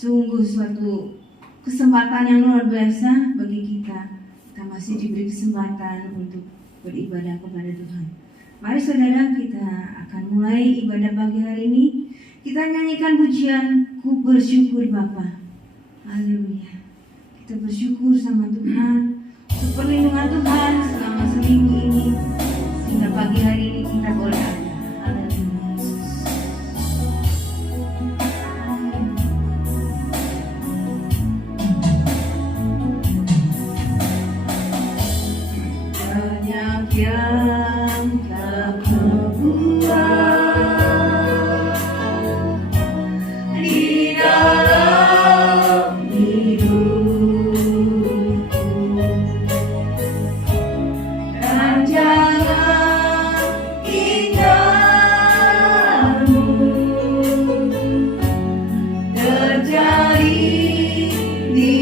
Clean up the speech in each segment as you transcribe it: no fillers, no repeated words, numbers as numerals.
Sungguh suatu kesempatan yang luar biasa bagi kita. Kita masih diberi kesempatan untuk beribadah kepada Tuhan. Mari saudara, kita akan mulai ibadah pagi hari ini. Kita nyanyikan pujian Ku Bersyukur Bapa. Haleluya. Kita bersyukur sama Tuhan untuk perlindungan Tuhan selama seminggu ini, sehingga pagi hari ini kita boleh ada. Banyak yang tak berbuat di dalam hidupku, dan jangan indahmu terjadi di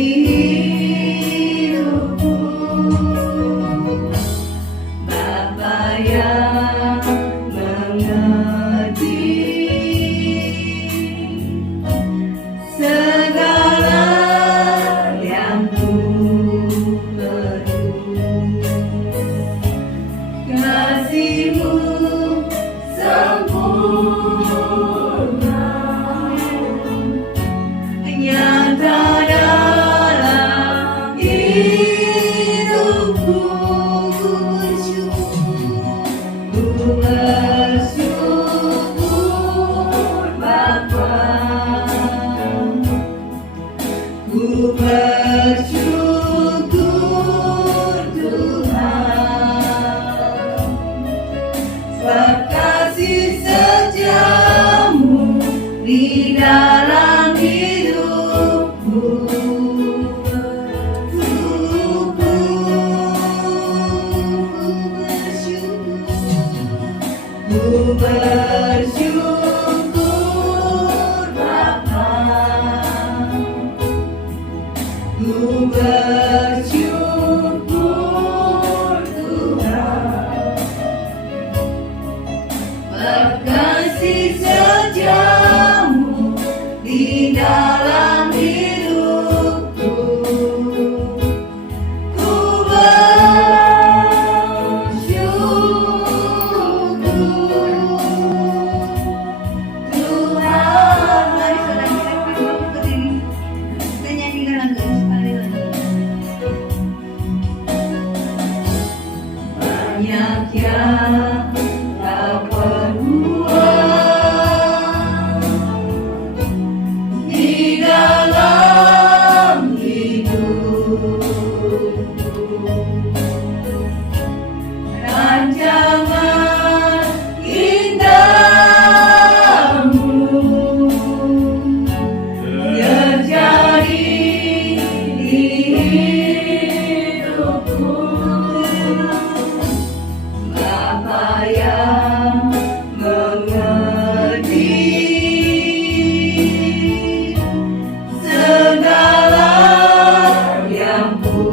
hidupku. Bapa yang mengerti segala yang ku perlu, kasih-Mu sempurna nyata dalam hidupku. Ku bersyukur Bapa, ku bersyukur Tuhan, sebab kasih setiamu di dalam hidupku. Ku bersyukur Bapa, ku bersyukur Tuhan, berkasih setiamu di dalam hidupku. Ku banyak yang tak berbuat di dalam hidupku, rancangan indahmu terjadi di hidupku. Bapa yang mengerti segala yang ku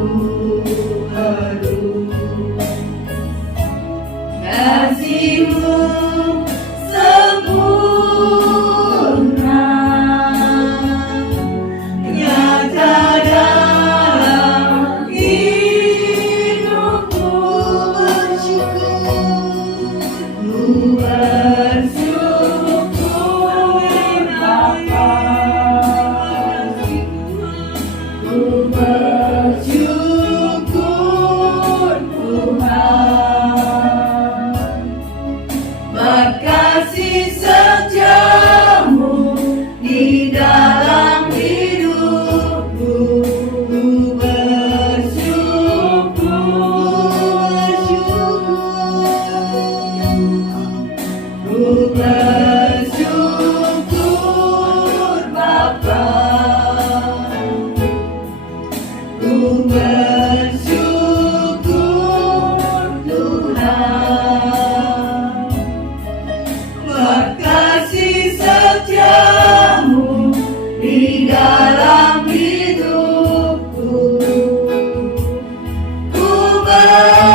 perlu, kasih-Mu sempurna nyata dalam hidupku. Ku bersyukur Bapa, ku bersyukur Tuhan, berkasih setiamu di dalam hidupku. Ku bersyukur Bapa, ku bersyukur Tuhan, berkasih setiamu di dalam hidupku. Ku bersyukur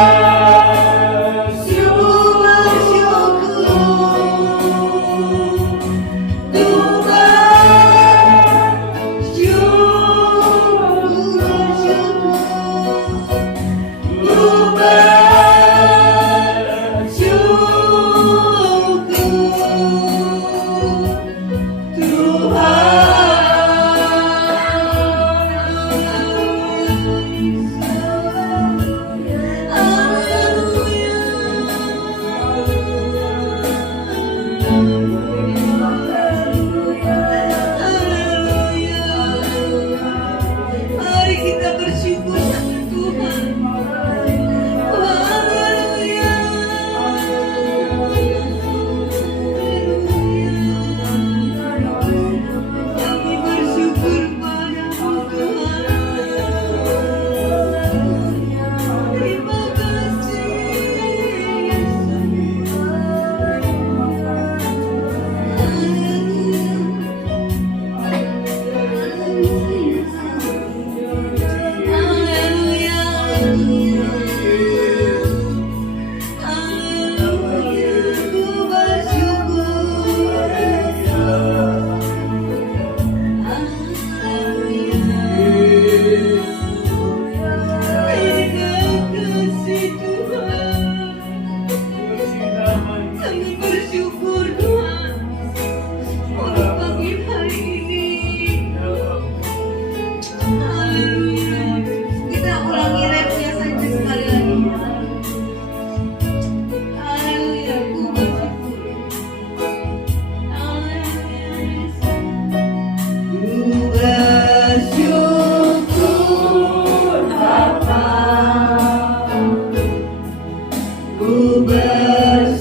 kita bersyukur sama Tuhan. Haleluya. Kami bersyukur padamu Tuhan. Terima kasih Haleluya. Haleluya. Ku bersyukur. Terima kasih Tuhan. Kami bersyukur Tuhan untuk pagi hari ini. Haleluya. Kita ulangi refnya saja sekali lagi. Haleluya. Ku bersyukur. Haleluya. Ku bersyukur Bapa. Ku bersyukur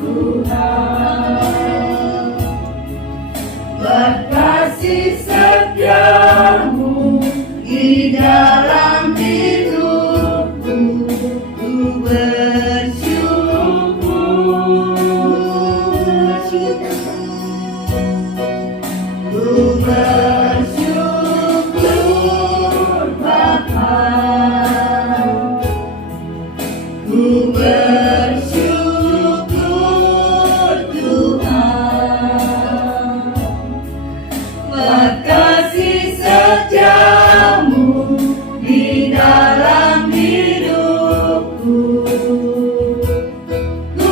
Tuhan, berkasih setiamu di dalam hidupku. Ku bersyukur, ku bersyukur Bapa. Ku bersyukur Tuhan, berkasih setiamu di dalam hidupku. Ku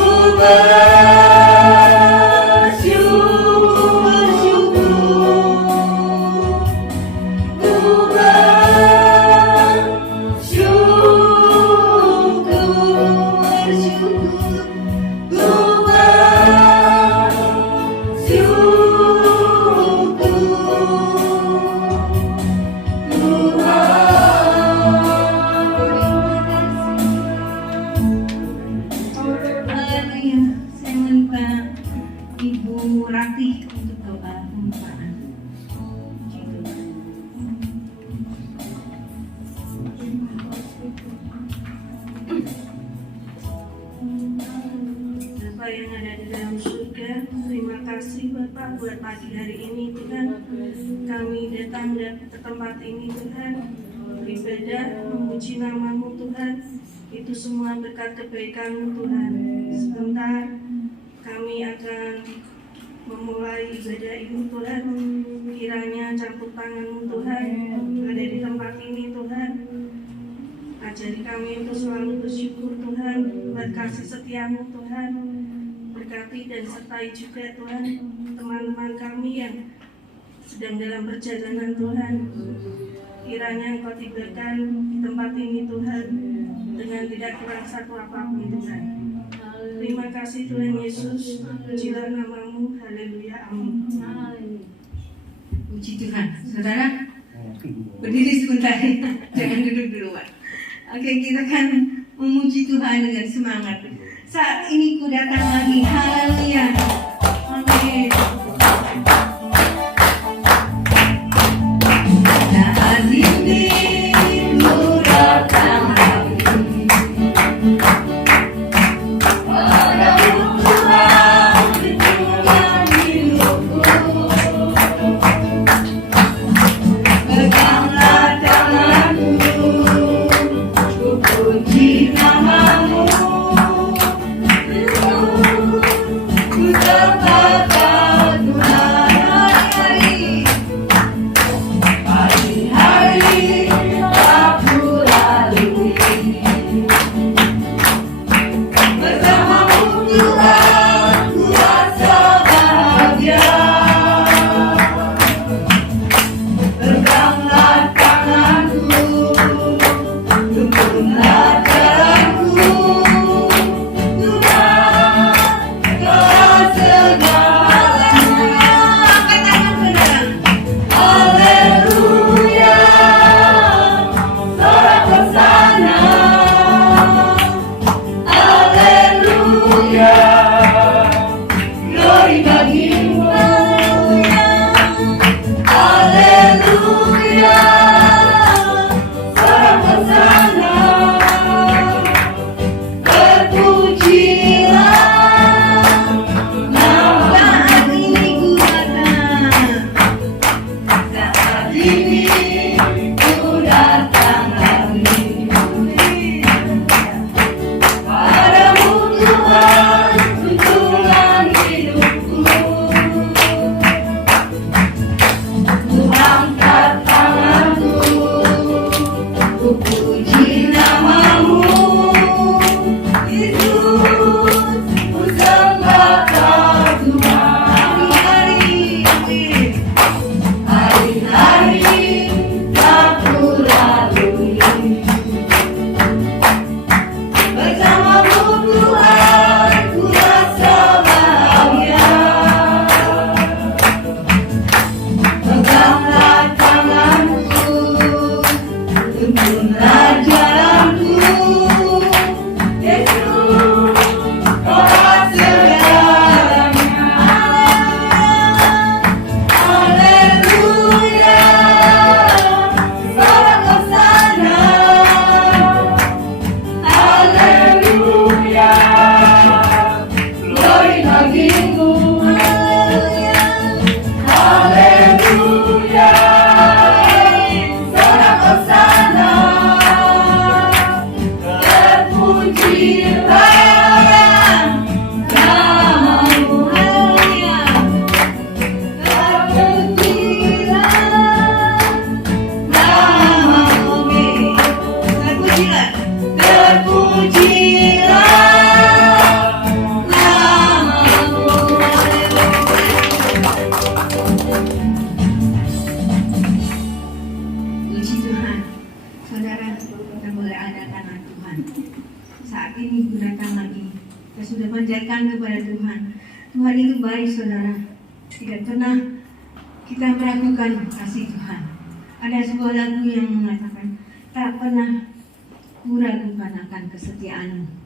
Haleluya. Saya minta Ibu Ratih untuk doa pembukaan. Bapa yang ada di dalam surga, terima kasih Bapak buat pagi hari ini Tuhan. Kami datang ke tempat ini Tuhan, beribadah, memuji nama-Mu Tuhan. Itu semua berkat kebaikan-Mu Tuhan. Sebentar kami akan memulai ibadah ini Tuhan. Kiranya campur tangan-Mu Tuhan ada di tempat ini Tuhan. Ajari kami untuk selalu bersyukur Tuhan, buat kasih setia-Mu Tuhan. Berkati dan sertai juga Tuhan teman-teman kami yang sedang dalam perjalanan Tuhan. Kiranya Engkau tibakan di tempat ini Tuhan dengan tidak kurang satu apapun Tuhan. Terima kasih Tuhan Yesus, pujilah nama-Mu, haleluya, amin. Puji Tuhan. Saudara, berdiri sebentar, jangan duduk duluan. Oke, kita akan memuji Tuhan dengan semangat. Saat ini ku datang lagi, haleluya, amin. Saat ini ku datang lagi, padamu Tuhan, di dalam hidupku. Peganglah tanganku, ku puji nama-Mu. Ku tetap sudah panjatkan kepada Tuhan. Tuhan itu baik, saudara. Tidak pernah kita meragukan kasih Tuhan. Ada sebuah lagu yang mengatakan, tak pernah kuragukan akan kesetiaan-Mu.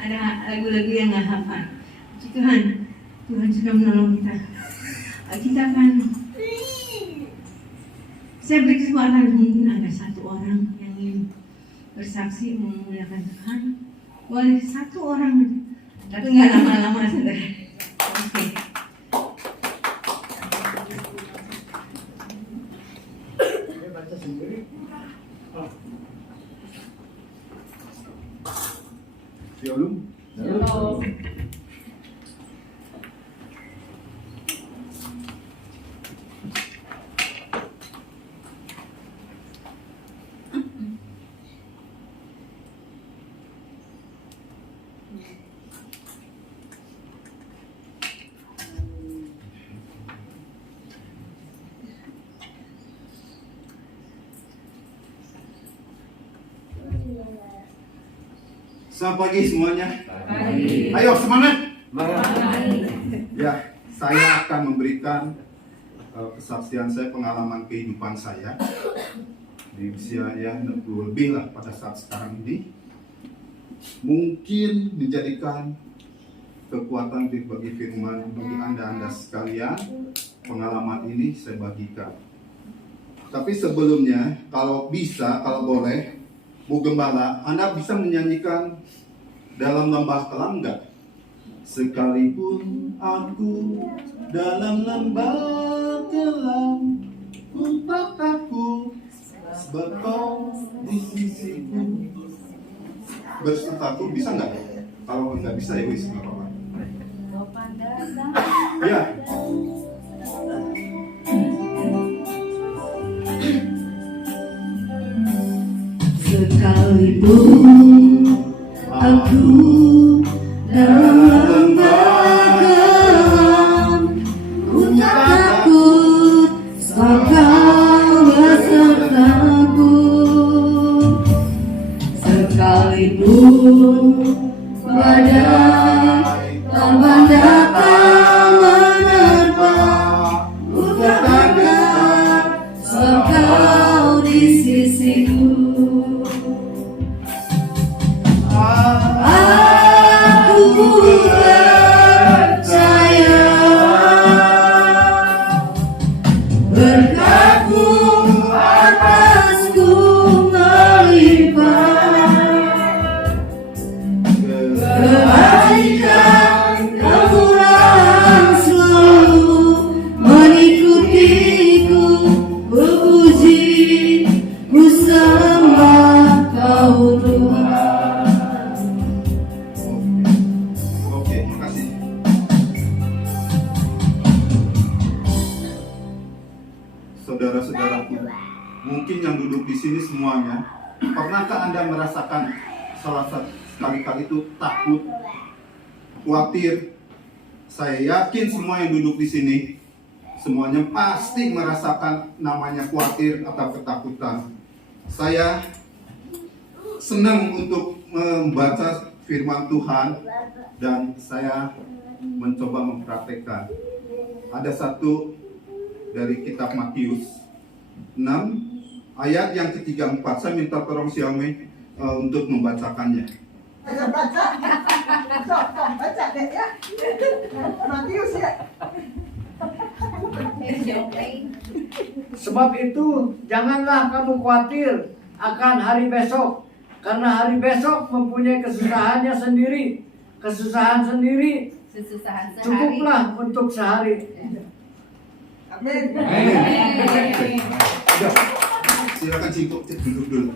Ada lagu-lagu yang nggak hafal. Tuhan sudah menolong kita. Kita akan, saya beri kesempatan, mungkin ada satu orang yang ingin bersaksi memuliakan Tuhan. Boleh satu orang, tapi nggak lama-lama, saudara. Oke. Baca sendiri. Shalom. Shalom. Selamat pagi semuanya. Ayo semangat. Ya, saya akan memberikan kesaksian saya, pengalaman kehidupan saya di usia ya 60 lebih lah pada saat sekarang ini. Mungkin menjadikan kekuatan bagi firman bagi anda sekalian. Pengalaman ini saya bagikan. Tapi sebelumnya, kalau bisa, kalau boleh, Bu Gembala, Anda bisa menyanyikan dalam lembah kelam enggak? Sekalipun aku dalam lembah kelam, ku tak takut, sebab kau di sisiku. Bersertaku bisa nggak? Kalau nggak bisa ya wis nggak apa-apa. Ya. Sekalipun aku dalam kelam, ku tak takut, sebab kau besertaku. Sekalipun badai terbang datang menerpa, ku tak takut, sebab kau di sisiku. Aku percaya berkat-Mu atasku melimpah, kebaikan kemurahan selalu mengikutiku. Puji, ku sembah Kau Tuhan. Oke, makasih. Saudara-saudaraku, mungkin yang duduk di sini semuanya, pernahkah Anda merasakan salah satu sekali-kali itu takut, khawatir? Saya yakin semua yang duduk di sini semuanya pasti merasakan namanya khawatir atau ketakutan. Saya senang untuk membaca firman Tuhan dan saya mencoba mempraktekkan. Ada satu dari kitab Matius 6 ayat yang ke-34. Saya minta tolong Xiaomi untuk membacakannya. Baca. Sok, baca deh ya. Matius ya. Sebab itu janganlah kamu khawatir akan hari besok, karena hari besok mempunyai kesusahannya sendiri. Kesusahan sendiri cukuplah untuk sehari. Amin. Udah, silakan duduk dulu.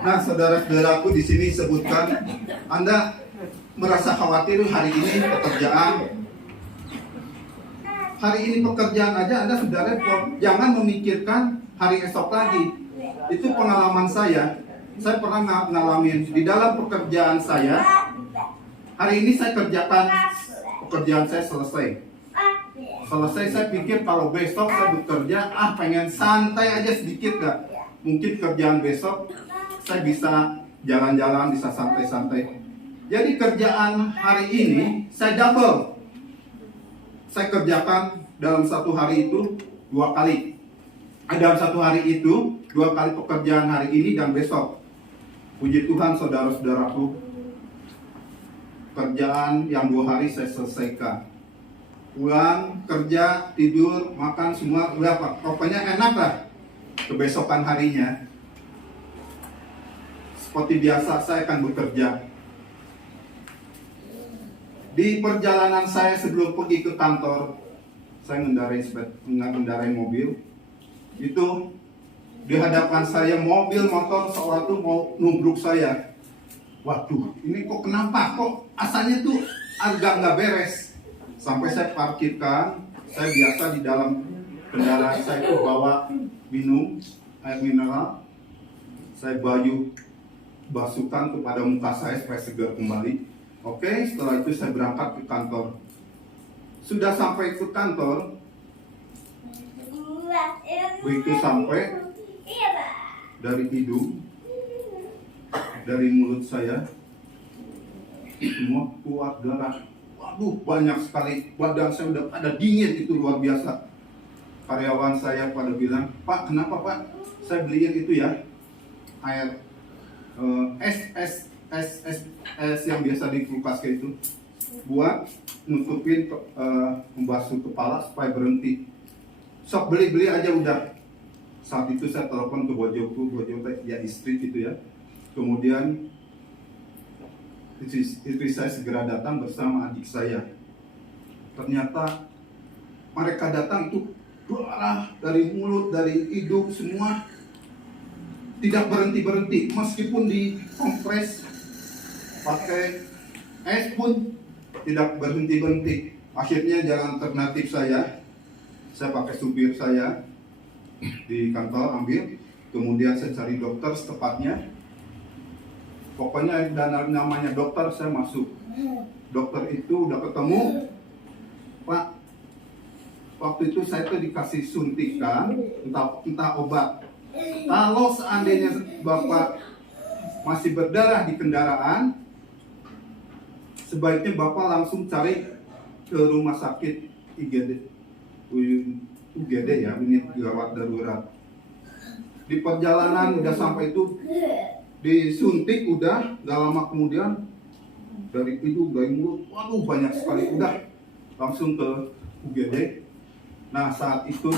Nah, saudara-saudaraku di sini sebutkan, Anda merasa khawatir hari ini pekerjaan aja Anda sudah repot. Jangan memikirkan hari esok lagi. Itu pengalaman saya. Saya pernah ngalamin di dalam pekerjaan saya. Hari ini saya kerjakan pekerjaan saya selesai, saya pikir kalau besok saya bekerja, pengen santai aja sedikit dah. Mungkin kerjaan besok saya bisa jalan-jalan, bisa santai-santai. Jadi kerjaan hari ini saya double. Saya kerjakan dalam satu hari itu 2 kali. Dalam satu hari itu 2 kali pekerjaan hari ini dan besok. Puji Tuhan saudara-saudaraku, kerjaan yang 2 hari saya selesaikan. Pulang, kerja, tidur, makan, semua udah Pak. Pokoknya enak lah kebesokan harinya. Seperti biasa saya akan bekerja. Di perjalanan saya sebelum pergi ke kantor, saya mengendarai mobil. Itu di hadapan saya mobil motor seolah tuh mau nubruk saya. Waduh, ini kok kenapa? Kok asalnya tuh agak nggak beres. Sampai saya parkirkan, saya biasa di dalam kendaraan saya itu bawa minum, air mineral. Saya basuhkan kepada muka saya supaya segar kembali. Oke, setelah itu saya berangkat ke kantor. Sudah sampai ke kantor, begitu sampai dari hidung dari mulut saya semua keluar darah. Waduh, banyak sekali. Badan saya udah ada dingin, itu luar biasa. Karyawan saya pada bilang, "Pak, kenapa Pak? Saya beliin itu ya, air es yang biasa di kulkas kayak itu, buat nutupin membasuh kepala supaya berhenti. Sok beli aja udah." Saat itu saya telepon ke bojoku ya istri gitu ya. Kemudian istri saya segera datang bersama adik saya. Ternyata mereka datang itu darah dari mulut, dari hidung semua tidak berhenti meskipun dikompres pakai es pun tidak berhenti. Akhirnya jalan alternatif saya pakai supir saya di kantor ambil, kemudian saya cari dokter setepatnya. Pokoknya dan namanya dokter saya masuk. Dokter itu udah ketemu, "Pak, waktu itu saya tuh dikasih suntikan entah obat. Kalau seandainya Bapak masih berdarah di kendaraan, sebaiknya Bapak langsung cari ke rumah sakit UGD ya, unit gawat darurat." Di perjalanan udah sampai itu, disuntik udah, gak lama kemudian dari hidung, dari mulut, waduh banyak sekali, udah langsung ke UGD. Nah saat itu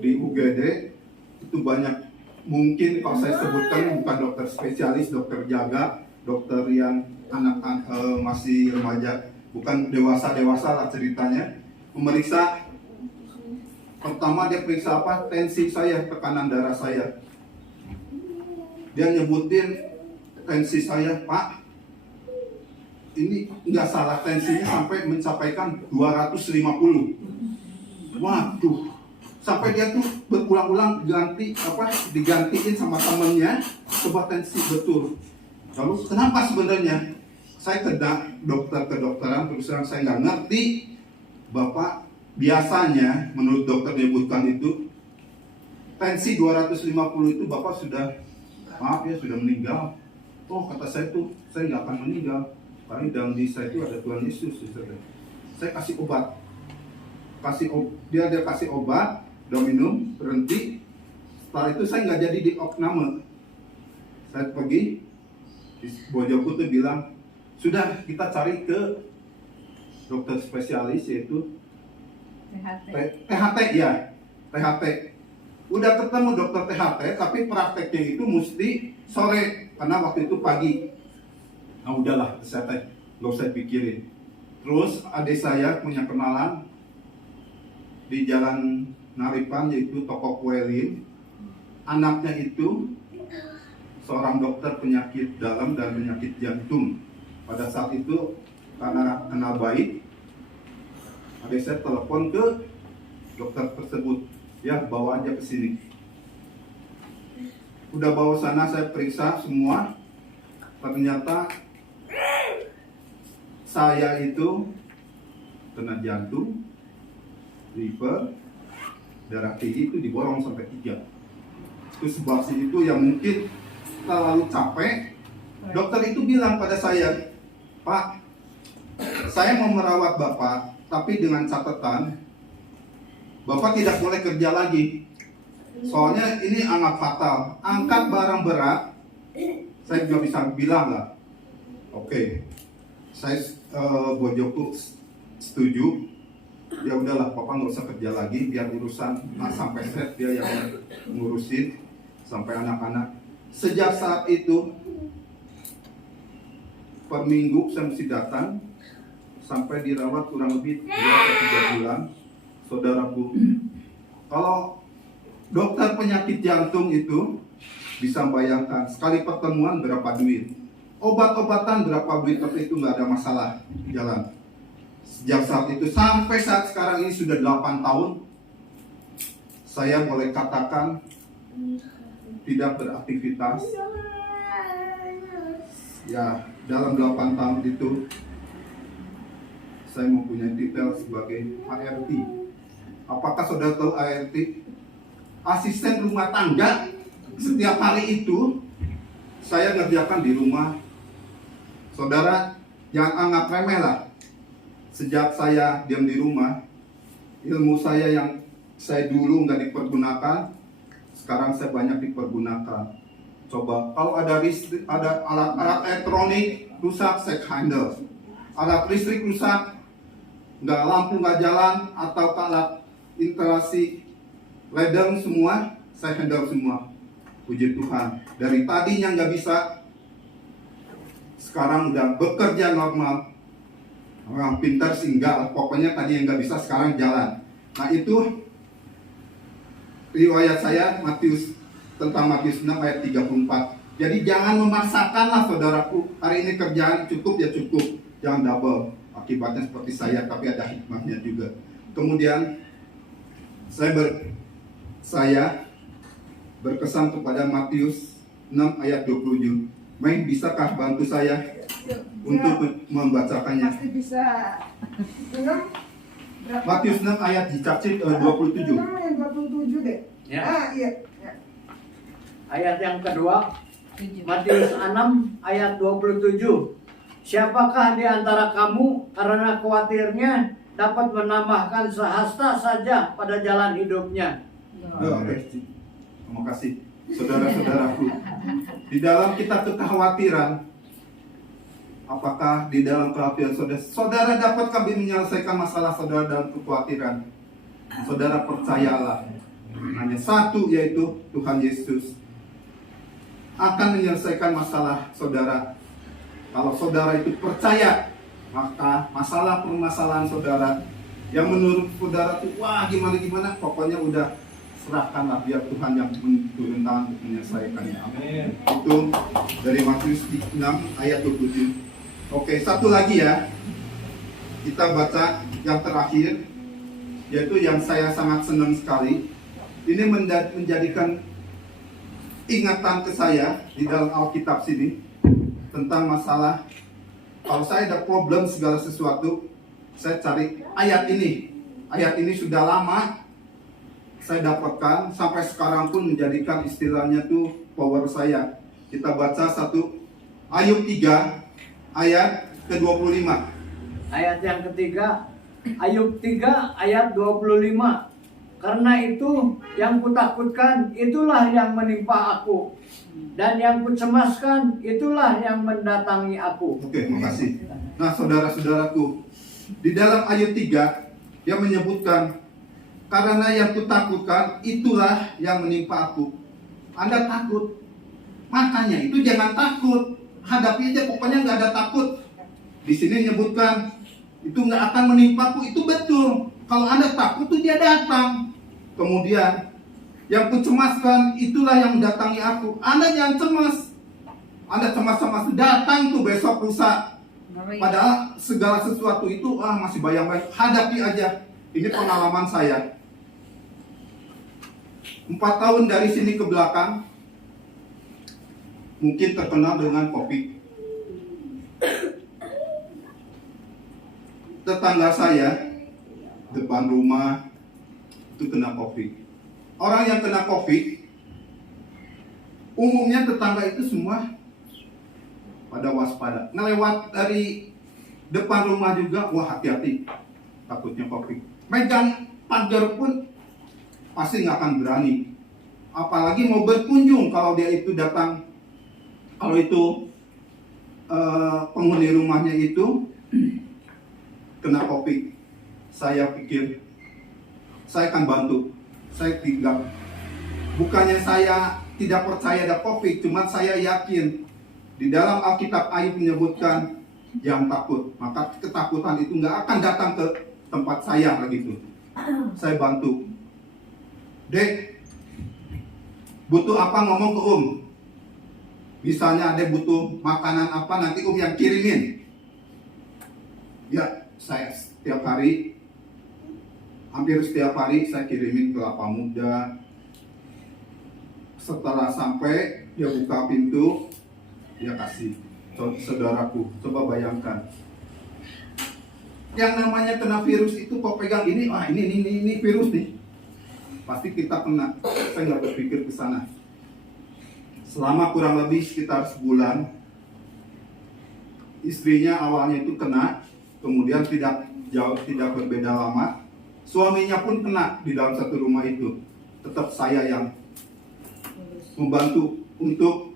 di UGD itu banyak, mungkin kalau saya sebutkan bukan dokter spesialis, dokter jaga, dokter yang masih remaja, bukan dewasa lah ceritanya. Memeriksa, pertama dia periksa apa? Tensi saya, tekanan darah saya. Dia nyebutin tensi saya, "Pak, ini nggak salah, tensinya sampai mencapaikan 250. Waduh, sampai dia tuh berulang-ulang digantiin sama temennya, coba tensi betul. Lalu kenapa sebenarnya? Saya ke kedokteran, terus terang saya nggak ngerti. Bapak biasanya menurut dokter menyebutkan itu tensi 250 itu Bapak sudah sudah meninggal. Oh, kata saya tuh, saya nggak akan meninggal, karena dalam diri saya itu ada Tuhan Yesus. Saya kasih obat, dia kasih obat, udah minum, berhenti. Setelah itu saya nggak jadi di opname. Saya pergi, bojoku tuh bilang, "Sudah, kita cari ke dokter spesialis, yaitu THT ya, THT. Udah ketemu dokter THT, tapi prakteknya itu mesti sore, karena waktu itu pagi. Nah udahlah, saya nggak usah pikirin. Terus adik saya punya kenalan di Jalan Naripan, yaitu toko kue Lin. Anaknya itu seorang dokter penyakit dalam dan penyakit jantung. Pada saat itu karena kenal baik, adik saya telepon ke dokter tersebut, ya bawa aja ke sini. Udah bawa sana, saya periksa semua. Ternyata saya itu kena jantung, liver, darah tinggi itu diborong sampai 3. Itu sebab itu yang mungkin terlalu capek. Dokter itu bilang pada saya, "Pak, saya mau merawat Bapak, tapi dengan catatan Bapak tidak boleh kerja lagi. Soalnya ini anggap fatal. Angkat barang berat, saya juga bisa bilang lah. Oke, saya bojoku setuju. Ya udahlah, Papa nggak usah kerja lagi, biar urusan sampai set dia yang ngurusin sampai anak-anak." Sejak saat itu, per minggu saya mesti datang sampai dirawat kurang lebih 2-3 bulan. Saudaraku, kalau dokter penyakit jantung itu bisa bayangkan sekali pertemuan berapa duit, obat-obatan berapa duit, tapi itu nggak ada masalah jalan. Sejak saat itu sampai saat sekarang ini sudah 8 tahun, saya boleh katakan tidak beraktivitas. Ya, dalam 8 tahun itu saya mempunyai titel sebagai ART. Apakah saudara tahu ART? Asisten rumah tangga. Setiap hari itu saya ngerjakan di rumah. Saudara, jangan anggap remeh lah. Sejak saya diam di rumah, ilmu saya yang saya dulu nggak dipergunakan, sekarang saya banyak dipergunakan. Coba, kalau ada alat elektronik rusak, saya handle. Alat listrik rusak, nggak lampu nggak jalan, atau alat instalasi ledeng semua, saya handle semua. Puji Tuhan. Dari tadinya nggak bisa, sekarang udah bekerja normal. Orang pintar sih enggak, pokoknya tadi yang nggak bisa sekarang jalan. Nah itu riwayat saya tentang Matius 6 ayat 34. Jadi jangan memaksakanlah saudaraku, hari ini kerjaan cukup ya cukup, jangan double. Akibatnya seperti saya, tapi ada hikmahnya juga. Kemudian saya berkesan kepada Matius 6 ayat 27. Mei, bisakah bantu saya untuk membacakannya? Pasti bisa. 6 berapa? Matius 6 ayat dicacit 27. 6 yang 27 deh. Ya. Ah, iya. Ya. Ayat yang kedua, Matius 6 ayat 27. Siapakah di antara kamu karena khawatirnya dapat menambahkan sehasta saja pada jalan hidupnya? Terima kasih, saudara-saudaraku. Di dalam kita kekhawatiran, apakah di dalam kekhawatiran saudara dapat kami menyelesaikan masalah saudara dalam kekhawatiran? Saudara percayalah, hanya satu, yaitu Tuhan Yesus akan menyelesaikan masalah saudara. Kalau saudara itu percaya, maka masalah permasalahan saudara yang menurut saudara itu wah gimana, pokoknya udah serahkanlah, biar Tuhan yang turun tangan untuk menyelesaikannya. Amin. Itu dari Matius 6 ayat 27. Oke, satu lagi ya. Kita baca yang terakhir, yaitu yang saya sangat senang sekali. Ini menjadikan ingatan ke saya di dalam Alkitab sini tentang masalah kalau saya ada problem segala sesuatu, saya cari ayat ini. Ayat ini sudah lama saya dapatkan, sampai sekarang pun menjadikan istilahnya tuh power saya. Kita baca Ayub 3 ayat ke-25. Ayat yang ketiga, Ayub 3 ayat 25. Karena itu yang kutakutkan itulah yang menimpa aku, dan yang kucemaskan itulah yang mendatangi aku. Oke, makasih. Nah, saudara-saudaraku, di dalam ayat 3 dia menyebutkan karena yang kutakutkan itulah yang menimpa aku. Anda takut, makanya itu jangan takut, hadapi aja, pokoknya nggak ada takut. Di sini menyebutkan itu nggak akan menimpaku, itu betul. Kalau Anda takut tuh dia datang. Kemudian yang kucemaskan itulah yang mendatangi aku. Anda jangan cemas. Anda cemas-cemas datang tuh besok rusak. Padahal segala sesuatu itu masih bayang-bayang. Hadapi aja. Ini pengalaman saya. 4 tahun dari sini ke belakang mungkin terkenal dengan COVID. Tetangga saya depan rumah itu kena COVID. Orang yang kena COVID, umumnya tetangga itu semua pada waspada. Ngelewat dari depan rumah juga, wah hati-hati, takutnya COVID. Megang pagar pun pasti nggak akan berani. Apalagi mau berkunjung kalau dia itu datang, kalau itu penghuni rumahnya itu kena COVID. Saya pikir saya akan bantu. Saya tinggal. Bukannya saya tidak percaya ada COVID, cuma saya yakin di dalam Alkitab Ayub menyebutkan yang takut, maka ketakutan itu nggak akan datang ke tempat saya begitu. Saya bantu. Dek, butuh apa, ngomong ke Misalnya ada butuh makanan apa, nanti yang kirimin. Ya, saya setiap hari, hampir setiap hari saya kirimin kelapa muda. Setelah sampai, dia buka pintu, dia kasih. Saudaraku, coba bayangkan. Yang namanya kena virus itu kok pegang ini, ini virus nih. Pasti kita kena. Saya nggak berpikir ke sana. selama kurang lebih sekitar sebulan. Istrinya awalnya itu kena, kemudian tidak berbeda lama. Suaminya pun kena di dalam satu rumah itu. Tetap saya yang membantu untuk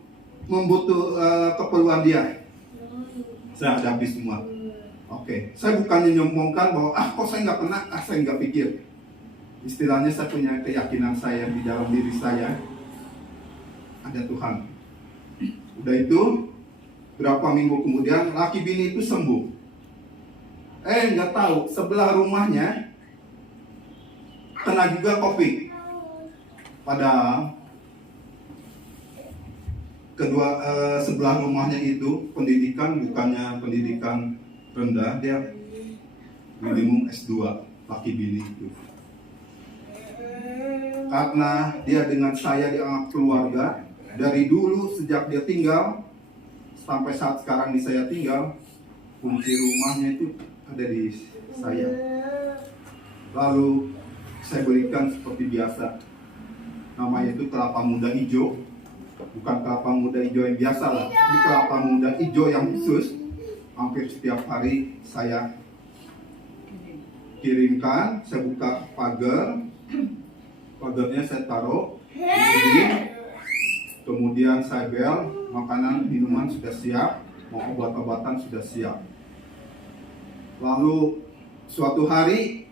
keperluan dia. Saya hadapi semua. Oke, saya bukannya nyombongkan bahwa kok saya nggak kena, saya nggak pikir. Istilahnya saya punya keyakinan saya di dalam diri saya ada Tuhan. Udah itu berapa minggu kemudian laki bini itu sembuh. Nggak tahu sebelah rumahnya kena juga COVID. Padahal sebelah rumahnya itu pendidikan bukannya pendidikan rendah, dia minimum S2 laki bini itu. Karena dia dengan saya dianggap keluarga dari dulu sejak dia tinggal sampai saat sekarang di saya tinggal, kunci rumahnya itu ada di saya. Lalu saya berikan seperti biasa, namanya itu kelapa muda hijau, bukan kelapa muda hijau yang biasa lah, ini kelapa muda hijau yang khusus. Hampir setiap hari saya kirimkan, saya buka pagarnya saya taruh di sini. Kemudian saya bel, makanan, minuman sudah siap, mau obat-obatan sudah siap. Lalu suatu hari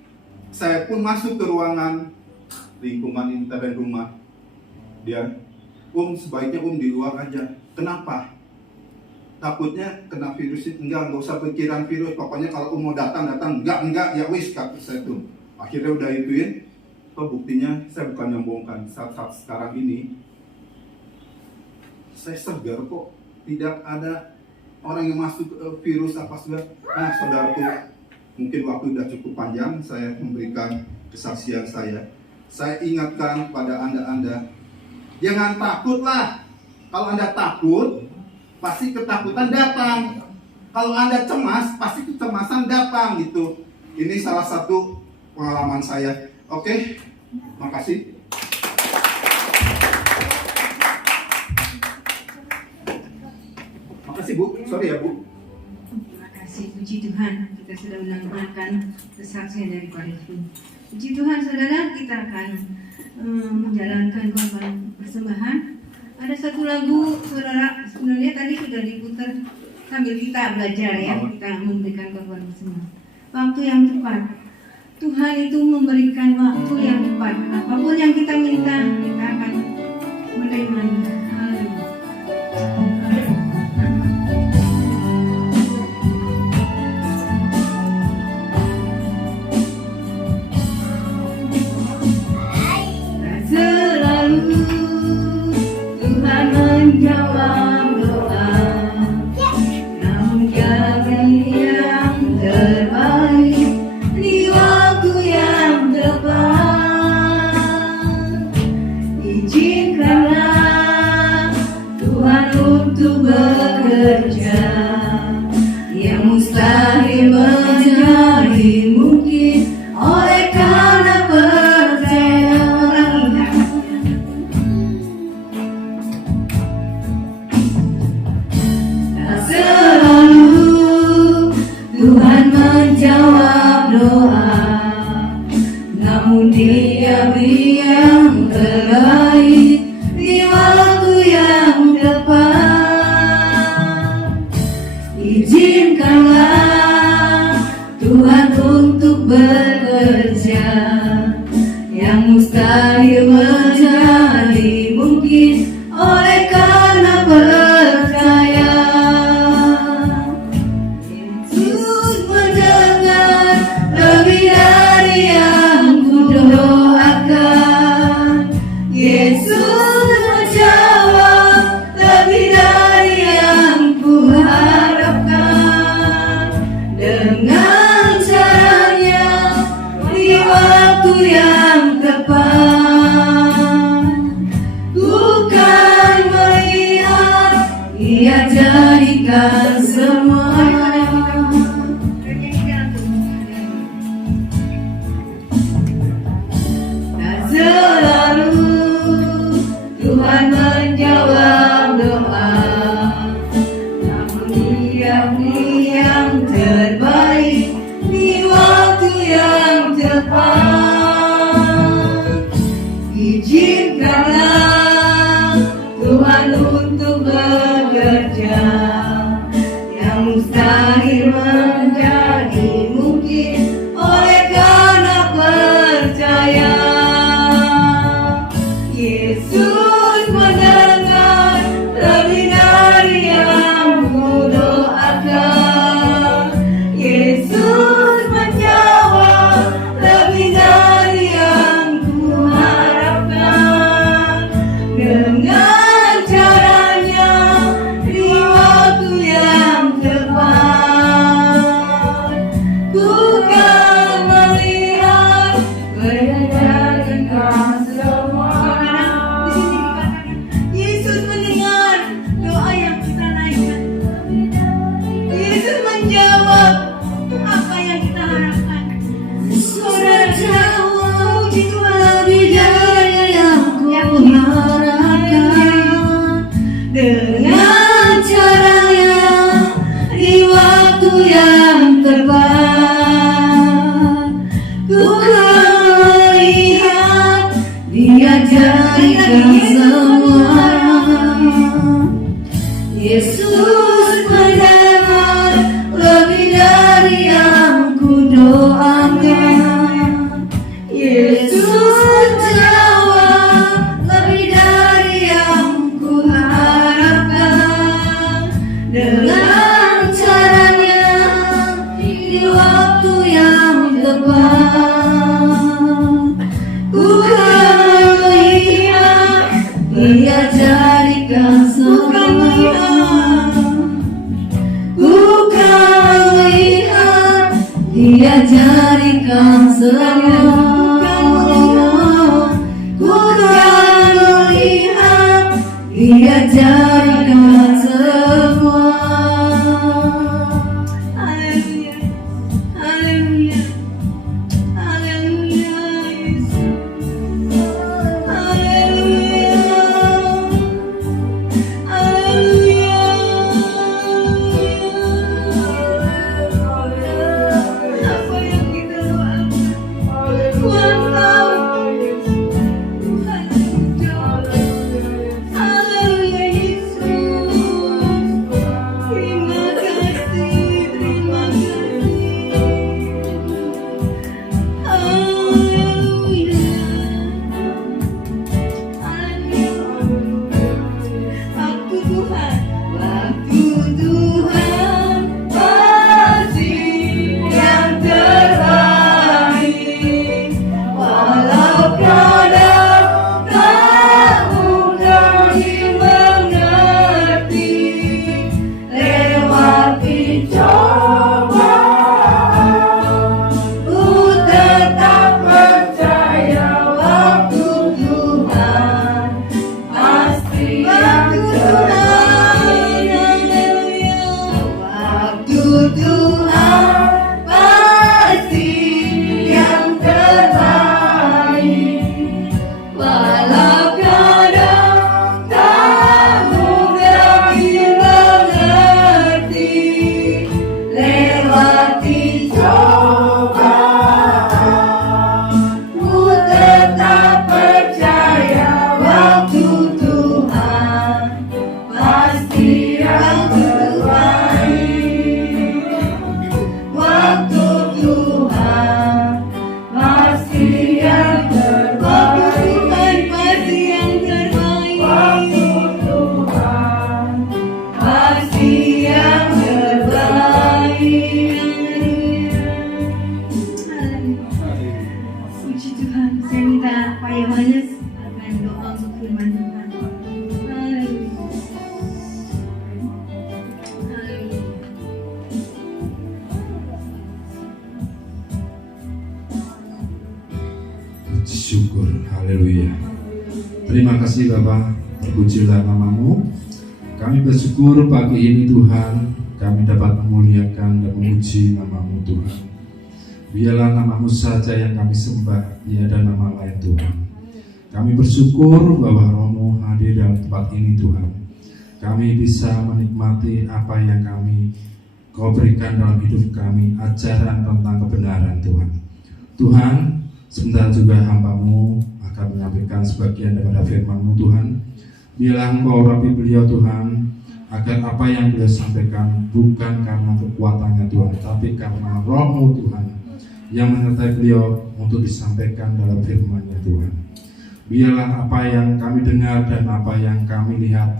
saya pun masuk ke ruangan lingkungan intern rumah. Dia, sebaiknya di luar aja. Kenapa? Takutnya kena virus itu. Enggak usah pikiran virus. Pokoknya kalau mau datang, enggak, ya wis, kata saya tuh. Akhirnya udah ituin. Buktinya saya bukan nyombongkan. Saat sekarang ini saya segar kok, tidak ada orang yang masuk virus apa segala. Nah, saudaraku, mungkin waktu sudah cukup panjang saya memberikan kesaksian saya. Saya ingatkan pada anda, jangan takutlah. Kalau anda takut, pasti ketakutan datang. Kalau anda cemas, pasti kecemasan datang gitu. Ini salah satu pengalaman saya. Oke, makasih. Makasih Bu, sorry ya Bu. Terima kasih, puji Tuhan kita sudah mendengarkan kesaksian dari Pak Rifki. Puji Tuhan saudara, kita akan menjalankan korban persembahan. Ada satu lagu saudara, sebenarnya tadi sudah diputar sambil kita belajar ya, kita memberikan korban persembahan. Waktu yang tepat, Tuhan itu memberikan waktu yang tepat. Apapun yang kita minta, kita akan menerimanya. Haleluya. Selalu Tuhan menjawab doa, namun jaga yang terbaik di waktu yang tepat. Izinkanlah Tuhan untuk bekerja, yang mustahil menjadi mungkin oleh karena percaya. Selalu Tuhan menjawab doa, namun Dia beri yang terbaik di waktu yang tepat. Izinkanlah Tuhan untuk bekerja, yang mustahil menjadi mungkin oleh karena percaya. Yesus mendengar lebih dari dengan caranya di waktu yang tepat. Ku melihat Dia jadikan semua. Yesus mendengar lebih dari yang ku doakan. Yesus jawab lebih dari yang ku harapkan. Dengan caranya di waktu yang tepat. Ku melihat Dia jadikan semua. Dia jadikan semua. Ku kan melihat Dia jadikan semua. Haleluya, haleluya, haleluya, Yesus. Haleluya, haleluya. Apa yang kita doakan, Tuhan tahu. Tuhan jawab. Haleluya, Yesus. Terima kasih, terima kasih. Haleluya, haleluya. Waktu Tuhan pasti yang terbaik. Walau kadang tak mudah dimengerti, lewati cobaan, ku tetap percaya waktu Tuhan pasti yang terbaik. Waktu Tuhan pasti yang terbaik. Walau kadang tak mudah dimengerti, lewati cobaan, ku tetap percaya waktu Tuhan pasti yang terbaik. Waktu Tuhan pasti yang terbaik. Waktu Tuhan pasti yang terbaik. Puji Tuhan. Saya minta Pak Yohanes akan doa untuk firman Tuhan. Haleluya. Haleluya. Puji syukur, haleluya. Terima kasih Bapa, terpujilah nama-Mu. Kami bersyukur pagi ini Tuhan, kami dapat memuliakan dan memuji nama-Mu Tuhan. Biarlah nama-Mu saja yang kami sembah, tiada nama lain Tuhan. Kami bersyukur bahwa Roh-Mu hadir dalam tempat ini Tuhan. Kami bisa menikmati apa yang Kau berikan dalam hidup kami, ajaran tentang kebenaran Tuhan. Tuhan, sebentar juga hamba-Mu akan menyampaikan sebagian daripada firman-Mu Tuhan. Biarlah Engkau urapi beliau Tuhan, agar apa yang beliau sampaikan bukan karena kekuatannya Tuhan, tapi karena Roh-Mu Tuhan yang menyertai beliau untuk disampaikan dalam firman-Nya Tuhan. Biarlah apa yang kami dengar dan apa yang kami lihat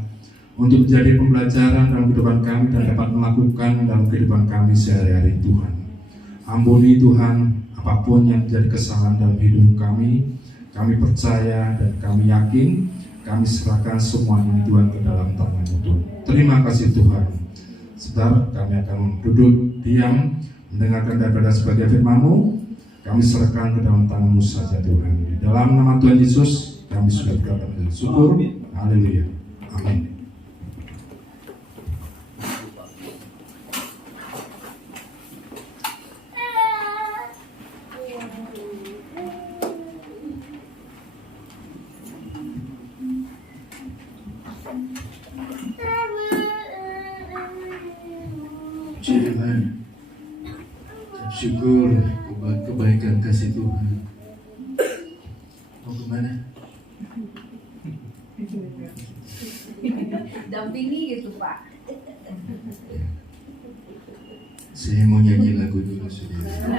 untuk menjadi pembelajaran dalam kehidupan kami dan dapat melakukan dalam kehidupan kami sehari-hari Tuhan. Ampuni Tuhan apapun yang menjadi kesalahan dalam hidup kami percaya dan kami yakin, kami serahkan semua ini Tuhan ke dalam tangan-Mu Tuhan. Terima kasih Tuhan. Sebentar kami akan duduk diam mendengarkan daripada sebagian firman-Mu. Kami serahkan ke dalam tangan-Mu saja Tuhan. Di dalam nama Tuhan Yesus kami sudah berdoa dan syukur. Haleluya. Amin. Puji Tuhan. Syukur buat kebaikan kasih Tuhan. Mau kemana? Dampingi gitu Pak. Saya mau nyanyi lagu dulu, saudara.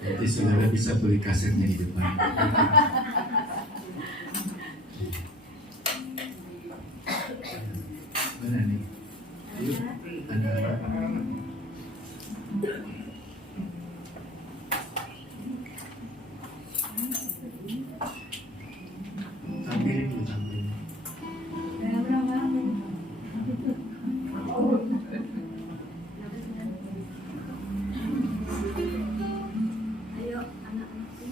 Nanti saudara bisa beli kasetnya di depan. Mana nih? Yuk, ada apa? Tampilin dulu, tampilin. Ayo anak-anakku.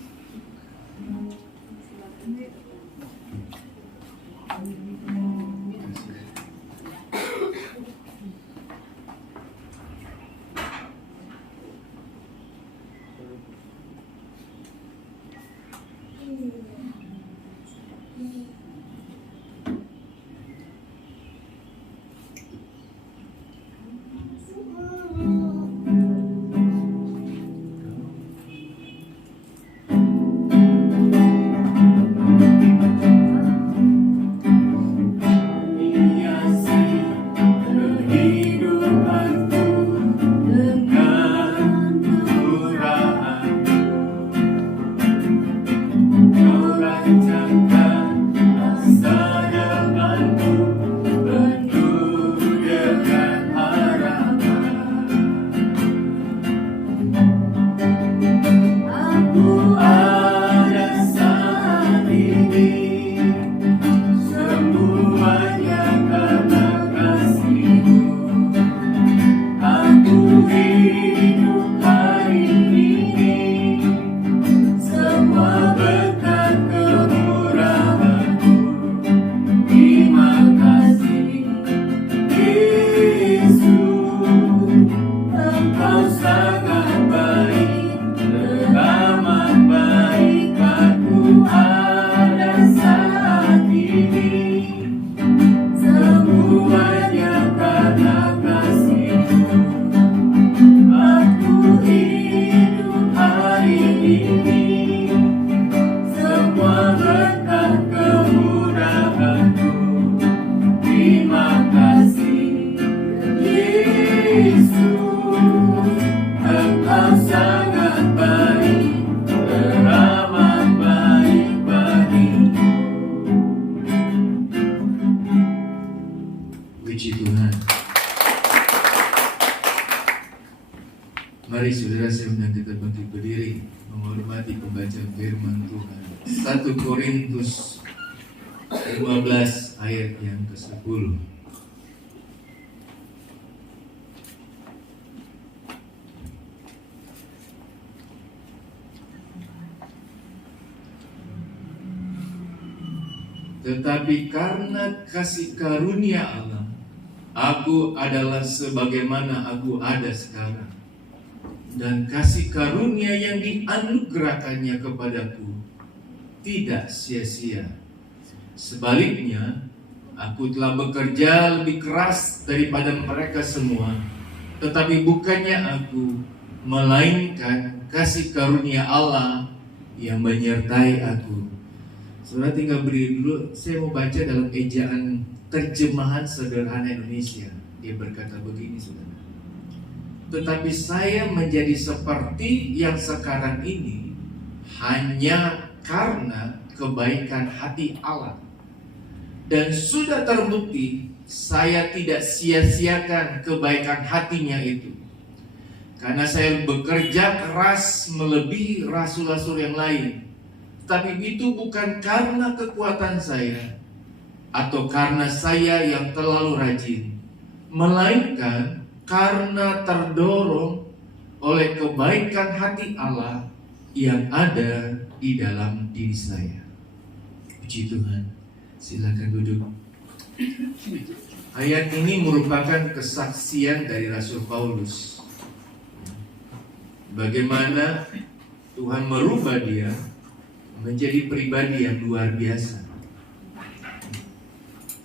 Puji Tuhan. Mari saudara, saya undang kita bangkit berdiri menghormati pembacaan firman Tuhan. 1 Korintus 15 ayat yang ke-10. Tetapi karena kasih karunia Allah, aku adalah sebagaimana aku ada sekarang. Dan kasih karunia yang dianugerahkannya kepadaku tidak sia-sia. Sebaliknya, aku telah bekerja lebih keras daripada mereka semua. Tetapi bukannya aku, melainkan kasih karunia Allah yang menyertai aku. Saudara tinggal beri dulu, saya mau baca dalam ejaan terjemahan sederhana Indonesia. Dia berkata begini, saudara. Tetapi saya menjadi seperti yang sekarang ini hanya karena kebaikan hati Allah. Dan sudah terbukti saya tidak sia-siakan kebaikan hatinya itu. Karena saya bekerja keras melebihi rasul-rasul yang lain. Tapi itu bukan karena kekuatan saya atau karena saya yang terlalu rajin, melainkan karena terdorong oleh kebaikan hati Allah yang ada di dalam diri saya. Puji Tuhan. Silakan duduk. Ayat ini merupakan kesaksian dari Rasul Paulus. Bagaimana Tuhan merubah dia menjadi pribadi yang luar biasa.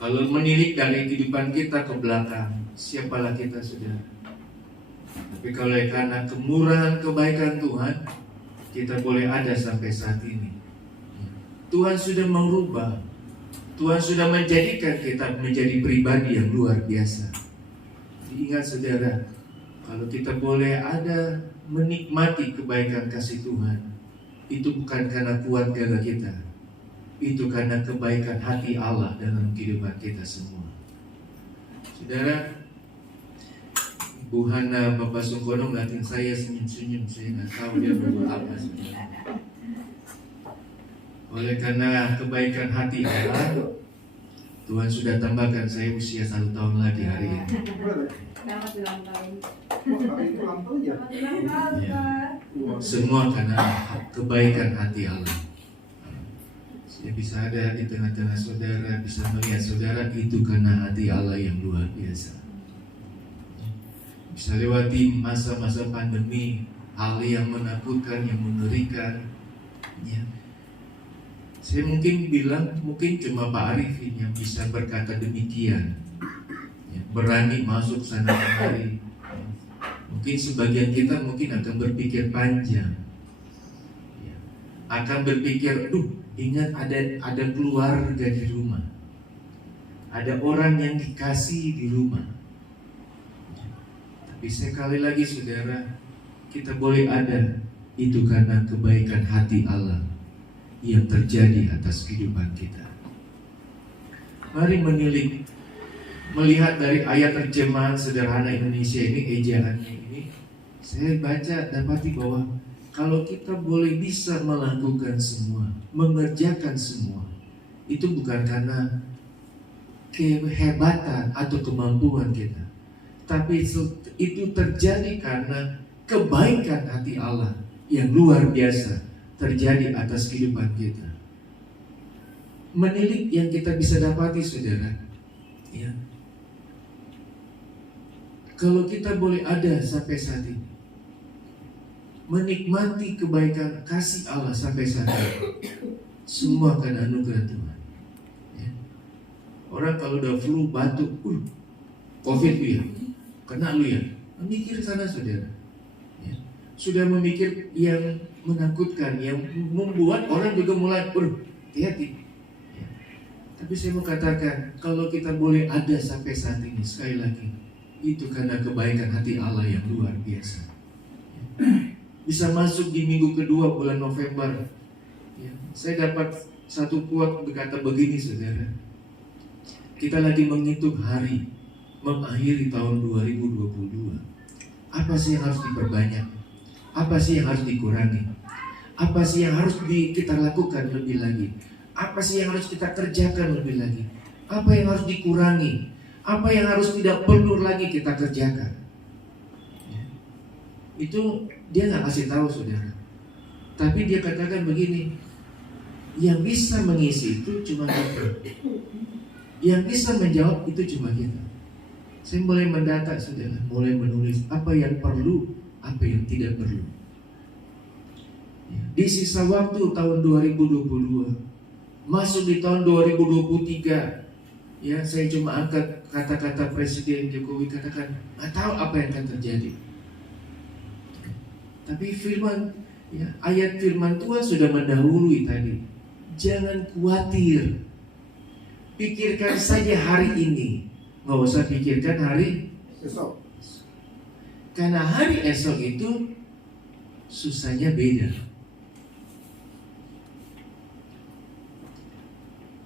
Kalau menilik dari kehidupan kita ke belakang, siapalah kita, saudara? Tapi kalau karena kemurahan kebaikan Tuhan, kita boleh ada sampai saat ini. Tuhan sudah merubah, Tuhan sudah menjadikan kita menjadi pribadi yang luar biasa. Ingat saudara, kalau kita boleh ada menikmati kebaikan kasih Tuhan, itu bukan karena kuat gagah kita, itu karena kebaikan hati Allah dalam kehidupan kita semua. Saudara, Bu Hana, Bapak Sungkono ngeliatin saya senyum-senyum, saya nggak tahu dia berbuat apa sebenarnya. Oleh karena kebaikan hati Allah, Tuhan sudah tambahkan saya usia 1 tahun lagi hari ini. Selamat ulang tahun. Hari itu ulang tahun ya? Ya. Semua karena kebaikan hati Allah. Saya bisa ada di tengah-tengah saudara, bisa melihat saudara, itu karena hati Allah yang luar biasa. Bisa lewati masa-masa pandemi, hal yang menakutkan, yang mengerikan. Ya. Saya mungkin bilang, mungkin cuma Pak Arifin yang bisa berkata demikian, ya, berani masuk sana kemari. Mungkin sebagian kita mungkin akan berpikir panjang, ya, akan berpikir, ingat ada keluarga di rumah, ada orang yang dikasih di rumah. Tapi sekali lagi saudara, kita boleh ada, itu karena kebaikan hati Allah yang terjadi atas kehidupan kita. Mari menilik, melihat dari ayat terjemahan sederhana Indonesia ini, ejaannya ini, saya baca dapati bahwa kalau kita boleh bisa melakukan semua, mengerjakan semua, itu bukan karena kehebatan atau kemampuan kita, tapi itu terjadi karena kebaikan hati Allah yang luar biasa terjadi atas kehidupan kita. Menilik yang kita bisa dapati saudara, ya, kalau kita boleh ada sampai saat ini, menikmati kebaikan kasih Allah sampai saat ini, semua karena anugerah Tuhan. Ya. Orang kalau udah flu, batuk, COVID lu ya, kena lu ya, mikir sana saudara. Ya. Sudah memikir yang menakutkan, yang membuat orang juga mulai hati-hati. Ya. Tapi saya mau katakan, kalau kita boleh ada sampai saat ini, sekali lagi, itu karena kebaikan hati Allah yang luar biasa. Ya. Bisa masuk di minggu kedua bulan November, ya. Saya dapat satu quote berkata begini saudara, kita lagi menghitung hari mengakhiri tahun 2022. Apa sih yang harus diperbanyak? Apa sih yang harus dikurangi? Apa sih yang harus kita lakukan lebih lagi? Apa sih yang harus kita kerjakan lebih lagi? Apa yang harus dikurangi? Apa yang harus tidak perlu lagi kita kerjakan? Ya. Itu dia nggak kasih tahu saudara. Tapi dia katakan begini, yang bisa mengisi itu cuma kita. Yang bisa menjawab itu cuma kita. Saya mulai mendata saudara, mulai menulis apa yang perlu, apa yang tidak perlu. Di sisa waktu tahun 2022, masuk di tahun 2023, ya saya cuma angkat kata-kata Presiden Jokowi, katakan nggak tahu apa yang akan terjadi. Tapi firman, ya, ayat firman Tuhan sudah mendahului tadi. Jangan khawatir, pikirkan saja hari ini, nggak usah pikirkan hari Esok. karena hari esok itu susahnya beda.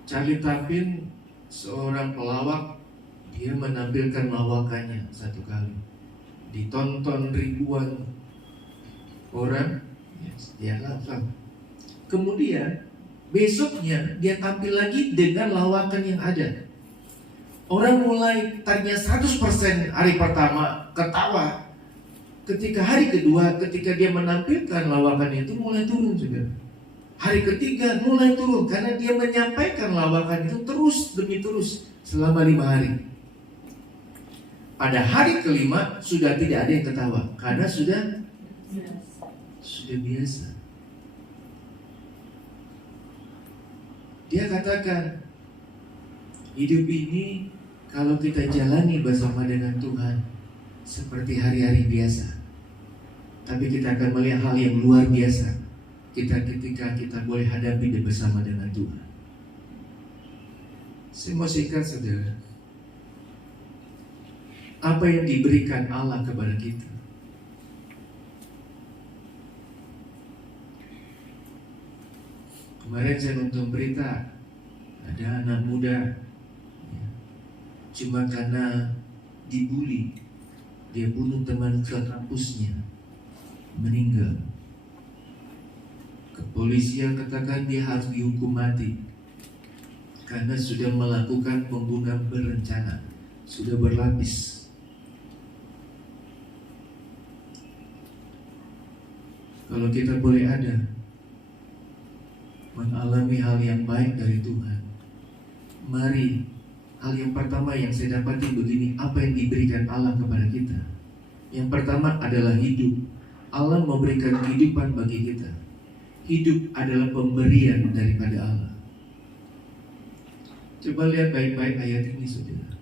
Charlie Chaplin, seorang pelawak, dia menampilkan lawakannya satu kali, ditonton ribuan orang, ya, dia langsung. Kemudian besoknya dia tampil lagi dengan lawakan yang ada. Orang mulai tadinya 100% hari pertama ketawa. Ketika hari kedua, ketika dia menampilkan lawakan itu mulai turun juga. Hari ketiga mulai turun karena dia menyampaikan lawakan itu terus demi terus selama 5 hari. Pada hari kelima sudah tidak ada yang ketawa karena sudah biasa. Dia katakan, Hidup ini kalau kita jalani bersama dengan Tuhan seperti hari-hari biasa, tapi kita akan melihat hal yang luar biasa ketika kita boleh hadapi bersama dengan Tuhan. Saya mau singkat, saudara, apa yang diberikan Allah kepada kita. Kemarin saya nonton berita, ada anak muda, cuma karena dibully, dia bunuh teman sekampusnya, meninggal. Kepolisian katakan dia harus dihukum mati karena sudah melakukan pembunuhan berencana, sudah berlapis. Kalau kita boleh ada mengalami hal yang baik dari Tuhan, mari, hal yang pertama yang saya dapati begini, apa yang diberikan Allah kepada kita. Yang pertama adalah hidup. Allah memberikan kehidupan bagi kita. Hidup adalah pemberian daripada Allah. Coba lihat baik-baik ayat ini, saudara.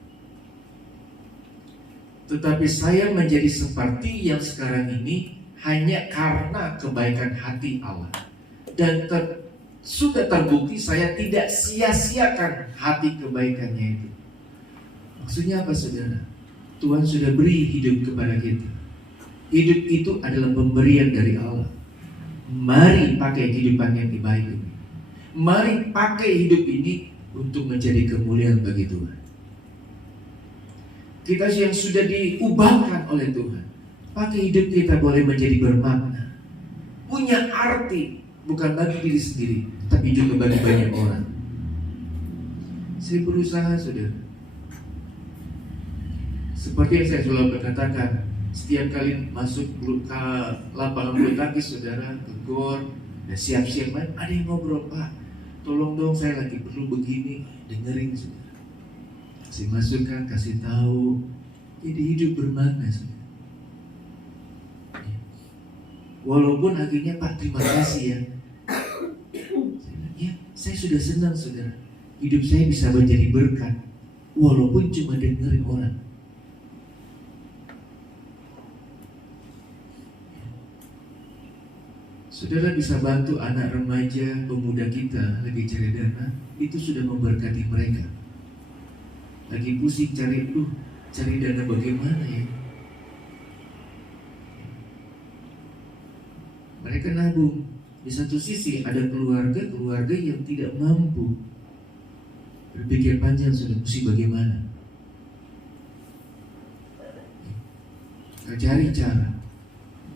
Tetapi saya menjadi seperti yang sekarang ini hanya karena kebaikan hati Allah. Dan sudah terbukti saya tidak sia-siakan hati kebaikannya itu. Maksudnya apa, saudara? Tuhan sudah beri hidup kepada kita. Hidup itu adalah pemberian dari Allah. Mari pakai kehidupan yang baik ini. Mari pakai hidup ini untuk menjadi kemuliaan bagi Tuhan. Kita yang sudah diubahkan oleh Tuhan, pakai hidup kita boleh menjadi bermakna, punya arti, bukan bagi diri sendiri, tapi juga bagi banyak orang. Saya berusaha, saudara. Seperti yang saya selalu katakan, setiap kali masuk ke lapangan bulu tangkis, saudara, ke gor, dan siap-siap main, ada yang ngobrol, Pak, tolong dong, saya lagi perlu begini, dengerin, saudara. Kasih masukan, kasih tahu, jadi hidup bermakna, saudara. Walaupun akhirnya, Pak, terima kasih ya. Ya, saya sudah senang, saudara. Hidup saya bisa menjadi berkat, walaupun cuma dengerin orang. Saudara bisa bantu anak remaja, pemuda kita lagi cari dana, itu sudah memberkati mereka. Lagi pusing cari dana bagaimana ya? Mereka nabung. Di satu sisi ada keluarga yang tidak mampu. Berpikir panjang, sudah mesti bagaimana? Kita cari cara,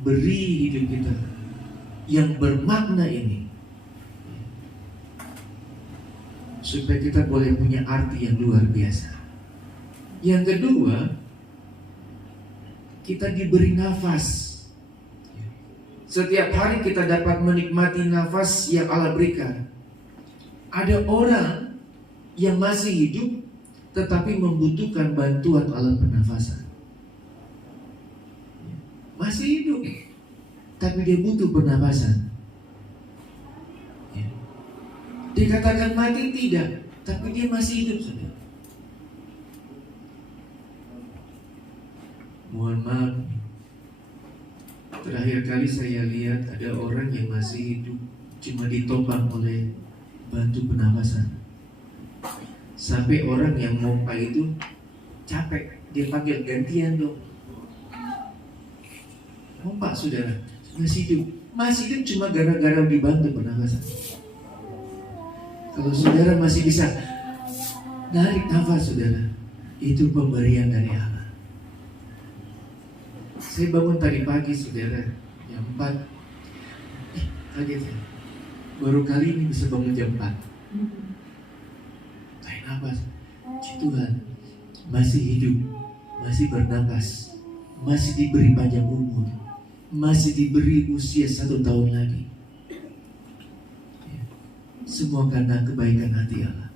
beri hidup kita yang bermakna ini, supaya kita boleh punya arti yang luar biasa. Yang kedua, kita diberi nafas. Setiap hari kita dapat menikmati nafas yang Allah berikan. Ada orang yang masih hidup tetapi membutuhkan bantuan alat pernafasan. Masih hidup, tapi dia butuh pernapasan. Dikatakan mati tidak, tapi dia masih hidup, saudara. Mohon maaf, terakhir kali saya lihat ada orang yang masih hidup cuma ditopang oleh bantu pernapasan. Sampai orang yang mompa itu capek, dia panggil gantian dong. Mompa, saudara, masih hidup cuma gara-gara dibantu pernapasan. Kalau saudara masih bisa narik nafas, saudara, itu pemberian dari Allah. Saya bangun tadi pagi, saudara, jam 4. Kaget ya, baru kali ini bisa bangun jam 4. Tarik nafas, Tuhan masih hidup, masih bernapas, masih diberi panjang umur, masih diberi usia 1 tahun lagi. Semua karena kebaikan hati Allah.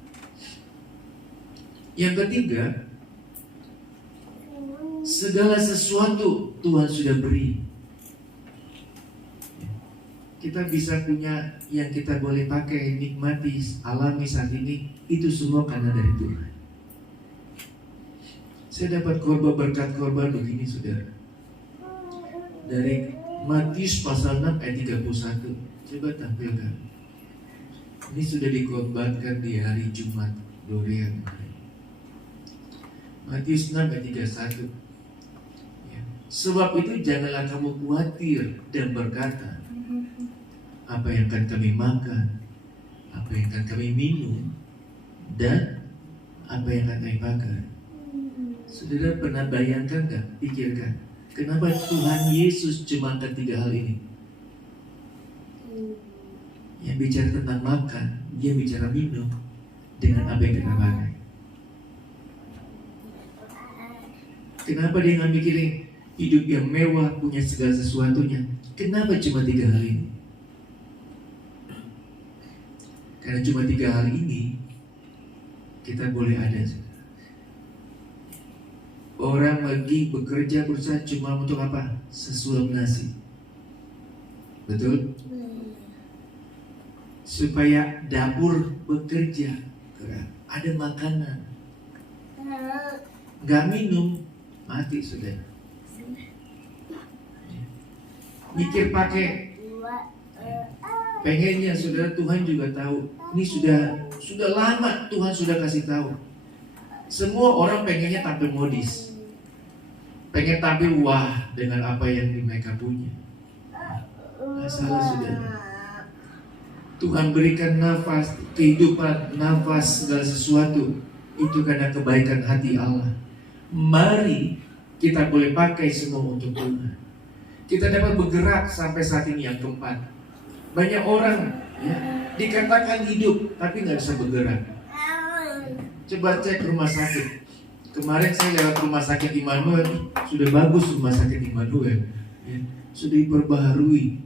Yang ketiga, segala sesuatu Tuhan sudah beri. Kita bisa punya yang kita boleh pakai, nikmati, alami saat ini, itu semua karena dari Tuhan. Saya dapat berkat korban begini saudara. Dari Matius pasal 6 ayat 31. Coba tampilkan. Ini sudah dikorbankan di hari Jumat Gloria. Matius 6 ayat 31. Ya. Sebab itu janganlah kamu khawatir dan berkata, apa yang akan kami makan, apa yang akan kami minum, dan apa yang akan kami pakai. Saudara pernah bayangkan gak? Pikirkan, kenapa Tuhan Yesus cuma angkat 3 hal ini? Yang bicara tentang makan, dia bicara minum, dengan apa yang kita pakai. Kenapa dia nggak mikirin hidup yang mewah, punya segala sesuatunya? Kenapa cuma 3 hal ini? Karena cuma 3 hal ini kita boleh ada. Orang lagi bekerja berusaha cuma untuk apa? Sesuap nasi. Betul? Supaya dapur bekerja keras, ada makanan. Gak minum, mati sudah. Mikir pakai, pengennya saudara, Tuhan juga tahu. Ini sudah lama Tuhan sudah kasih tahu. Semua orang pengennya tampil modis, pengen tampil wah dengan apa yang mereka punya. Nggak salah saudara. Tuhan berikan nafas, kehidupan, nafas, segala sesuatu itu karena kebaikan hati Allah. Mari kita boleh pakai semua untuk Tuhan. Kita dapat bergerak sampai saat ini yang keempat. Banyak orang ya, dikatakan hidup tapi nggak bisa bergerak. Coba cek rumah sakit. Kemarin saya lewat rumah sakit Immanuel, sudah bagus rumah sakit Immanuel, ya, sudah diperbaharui.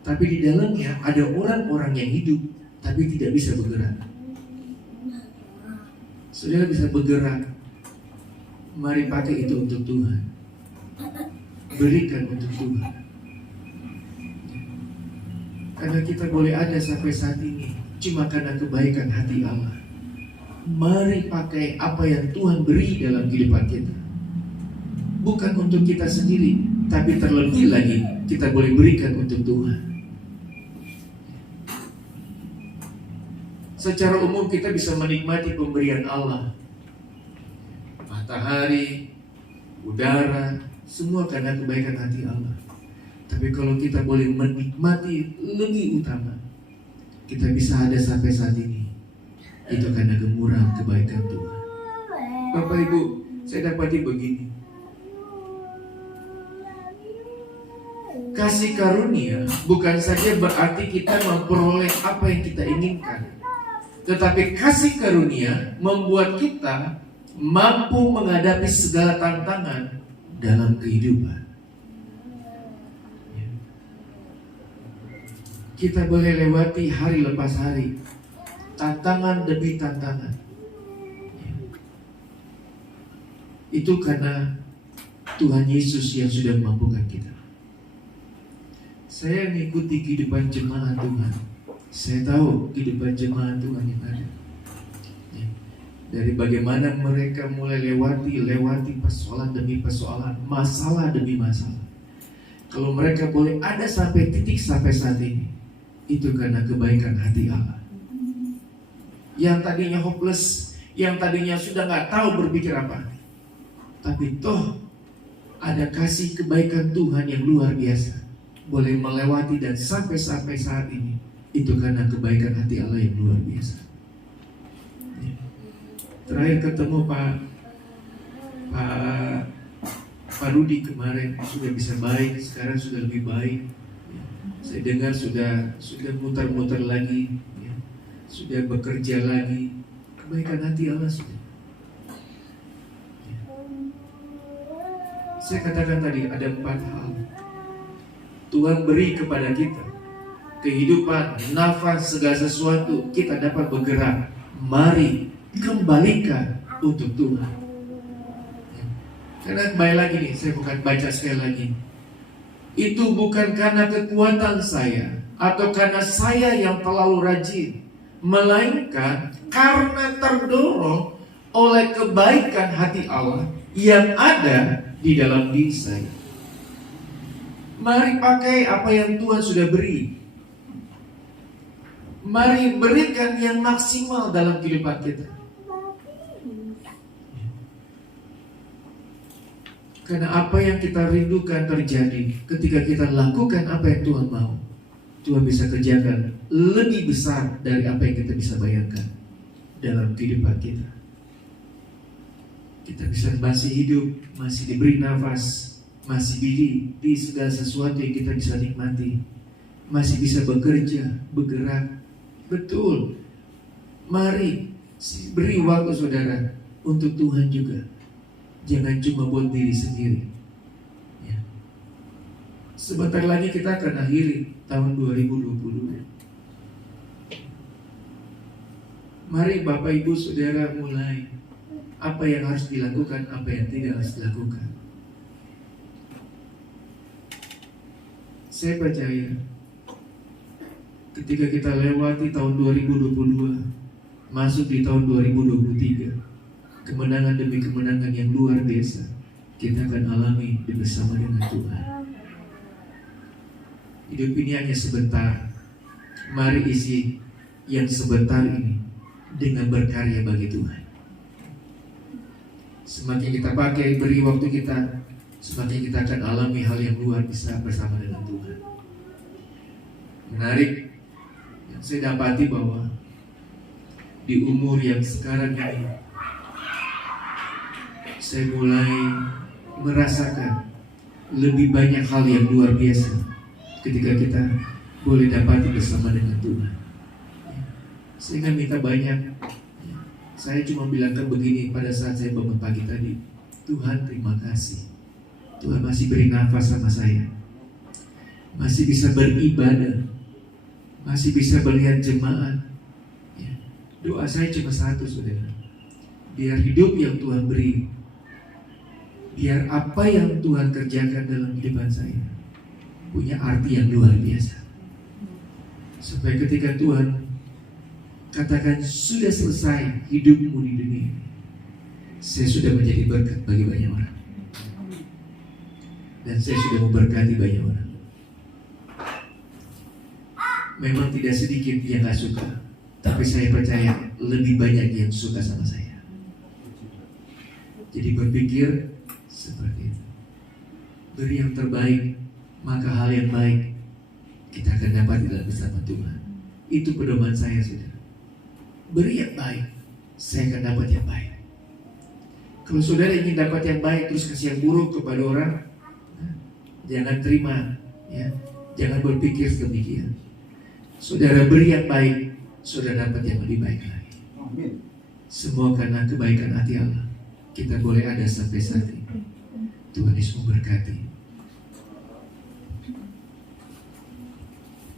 Tapi di dalamnya ada orang-orang yang hidup tapi tidak bisa bergerak. Saudara bisa bergerak. Mari pakai itu untuk Tuhan. Berikan untuk Tuhan. Karena kita boleh ada sampai saat ini cuma karena kebaikan hati Allah. Mari pakai apa yang Tuhan beri dalam kehidupan kita. Bukan untuk kita sendiri, tapi terlebih lagi kita boleh berikan untuk Tuhan. Secara umum kita bisa menikmati pemberian Allah. Matahari, udara, semua karena kebaikan hati Allah. Tapi kalau kita boleh menikmati lebih utama, kita bisa ada sampai saat ini, itu karena kemurahan kebaikan Tuhan. Bapak Ibu, saya dapati begini. Kasih karunia bukan saja berarti kita memperoleh apa yang kita inginkan, tetapi kasih karunia membuat kita mampu menghadapi segala tantangan dalam kehidupan. Kita boleh lewati hari lepas hari, tantangan demi tantangan. Itu karena Tuhan Yesus yang sudah memampukan kita. Saya mengikuti kehidupan jemaat Tuhan. Saya tahu kehidupan jemaat Tuhan yang ada. Dari bagaimana mereka mulai lewati persoalan demi persoalan, masalah demi masalah. Kalau mereka boleh ada sampai titik sampai saat ini, itu karena kebaikan hati Allah. Yang tadinya hopeless, yang tadinya sudah nggak tahu berpikir apa, tapi toh ada kasih kebaikan Tuhan yang luar biasa, boleh melewati dan sampai saat ini. Itu karena kebaikan hati Allah yang luar biasa. Terakhir ketemu Pak Rudi kemarin sudah bisa baik, sekarang sudah lebih baik. Saya dengar sudah muter-muter lagi, ya. Sudah bekerja lagi. Kebaikan hati Allah sudah. Ya. Saya katakan tadi ada 4 hal Tuhan beri kepada kita. Kehidupan, nafas, segala sesuatu kita dapat bergerak. Mari kembalikan untuk Tuhan. Karena kembali lagi nih, saya bukan baca sekali lagi. Itu bukan karena kekuatan saya atau karena saya yang terlalu rajin, melainkan karena terdorong oleh kebaikan hati Allah yang ada di dalam diri saya. Mari pakai apa yang Tuhan sudah beri. Mari berikan yang maksimal dalam kehidupan kita. Karena apa yang kita rindukan terjadi ketika kita lakukan apa yang Tuhan mau. Tuhan bisa kerjakan lebih besar dari apa yang kita bisa bayangkan dalam kehidupan kita. Kita bisa masih hidup, masih diberi nafas, masih di segala sesuatu yang kita bisa nikmati, masih bisa bekerja, bergerak. Betul. Mari beri waktu saudara untuk Tuhan juga. Jangan cuma buat diri sendiri. Ya. Sebentar lagi kita akan akhiri tahun 2022. Mari Bapak Ibu Saudara mulai apa yang harus dilakukan, apa yang tidak harus dilakukan. Saya percaya ketika kita lewati tahun 2022, masuk di tahun 2023, kemenangan demi kemenangan yang luar biasa kita akan alami bersama dengan Tuhan. Hidup ini hanya sebentar. Mari isi yang sebentar ini dengan berkarya bagi Tuhan. Semakin kita pakai, beri waktu kita, semakin kita akan alami hal yang luar biasa bersama dengan Tuhan. Menarik yang saya dapati bahwa di umur yang sekarang ini saya mulai merasakan lebih banyak hal yang luar biasa ketika kita boleh dapati bersama dengan Tuhan. Saya minta banyak. Saya cuma bilangkan begini pada saat saya bangun pagi tadi. Tuhan terima kasih. Tuhan masih beri nafas sama saya. Masih bisa beribadah. Masih bisa melihat jemaat. Doa saya cuma satu, saudara. Biar hidup yang Tuhan beri, biar apa yang Tuhan kerjakan dalam kehidupan saya punya arti yang luar biasa. Supaya ketika Tuhan katakan sudah selesai hidupmu di dunia ini, saya sudah menjadi berkat bagi banyak orang. Dan saya sudah memberkati banyak orang. Memang tidak sedikit yang gak suka, tapi saya percaya lebih banyak yang suka sama saya. Jadi berpikir seperti itu. Beri yang terbaik, maka hal yang baik kita akan dapat dalam bersama Tuhan. Itu pedoman saya, saudara. Beri yang baik, saya akan dapat yang baik. Kalau saudara ingin dapat yang baik terus kasih yang buruk kepada orang, jangan terima, ya. Jangan berpikir demikian. Saudara beri yang baik, saudara dapat yang lebih baik lagi. Amin. Semua karena kebaikan hati Allah kita boleh ada sampai saat ini. Tuhan Yesus memberkati.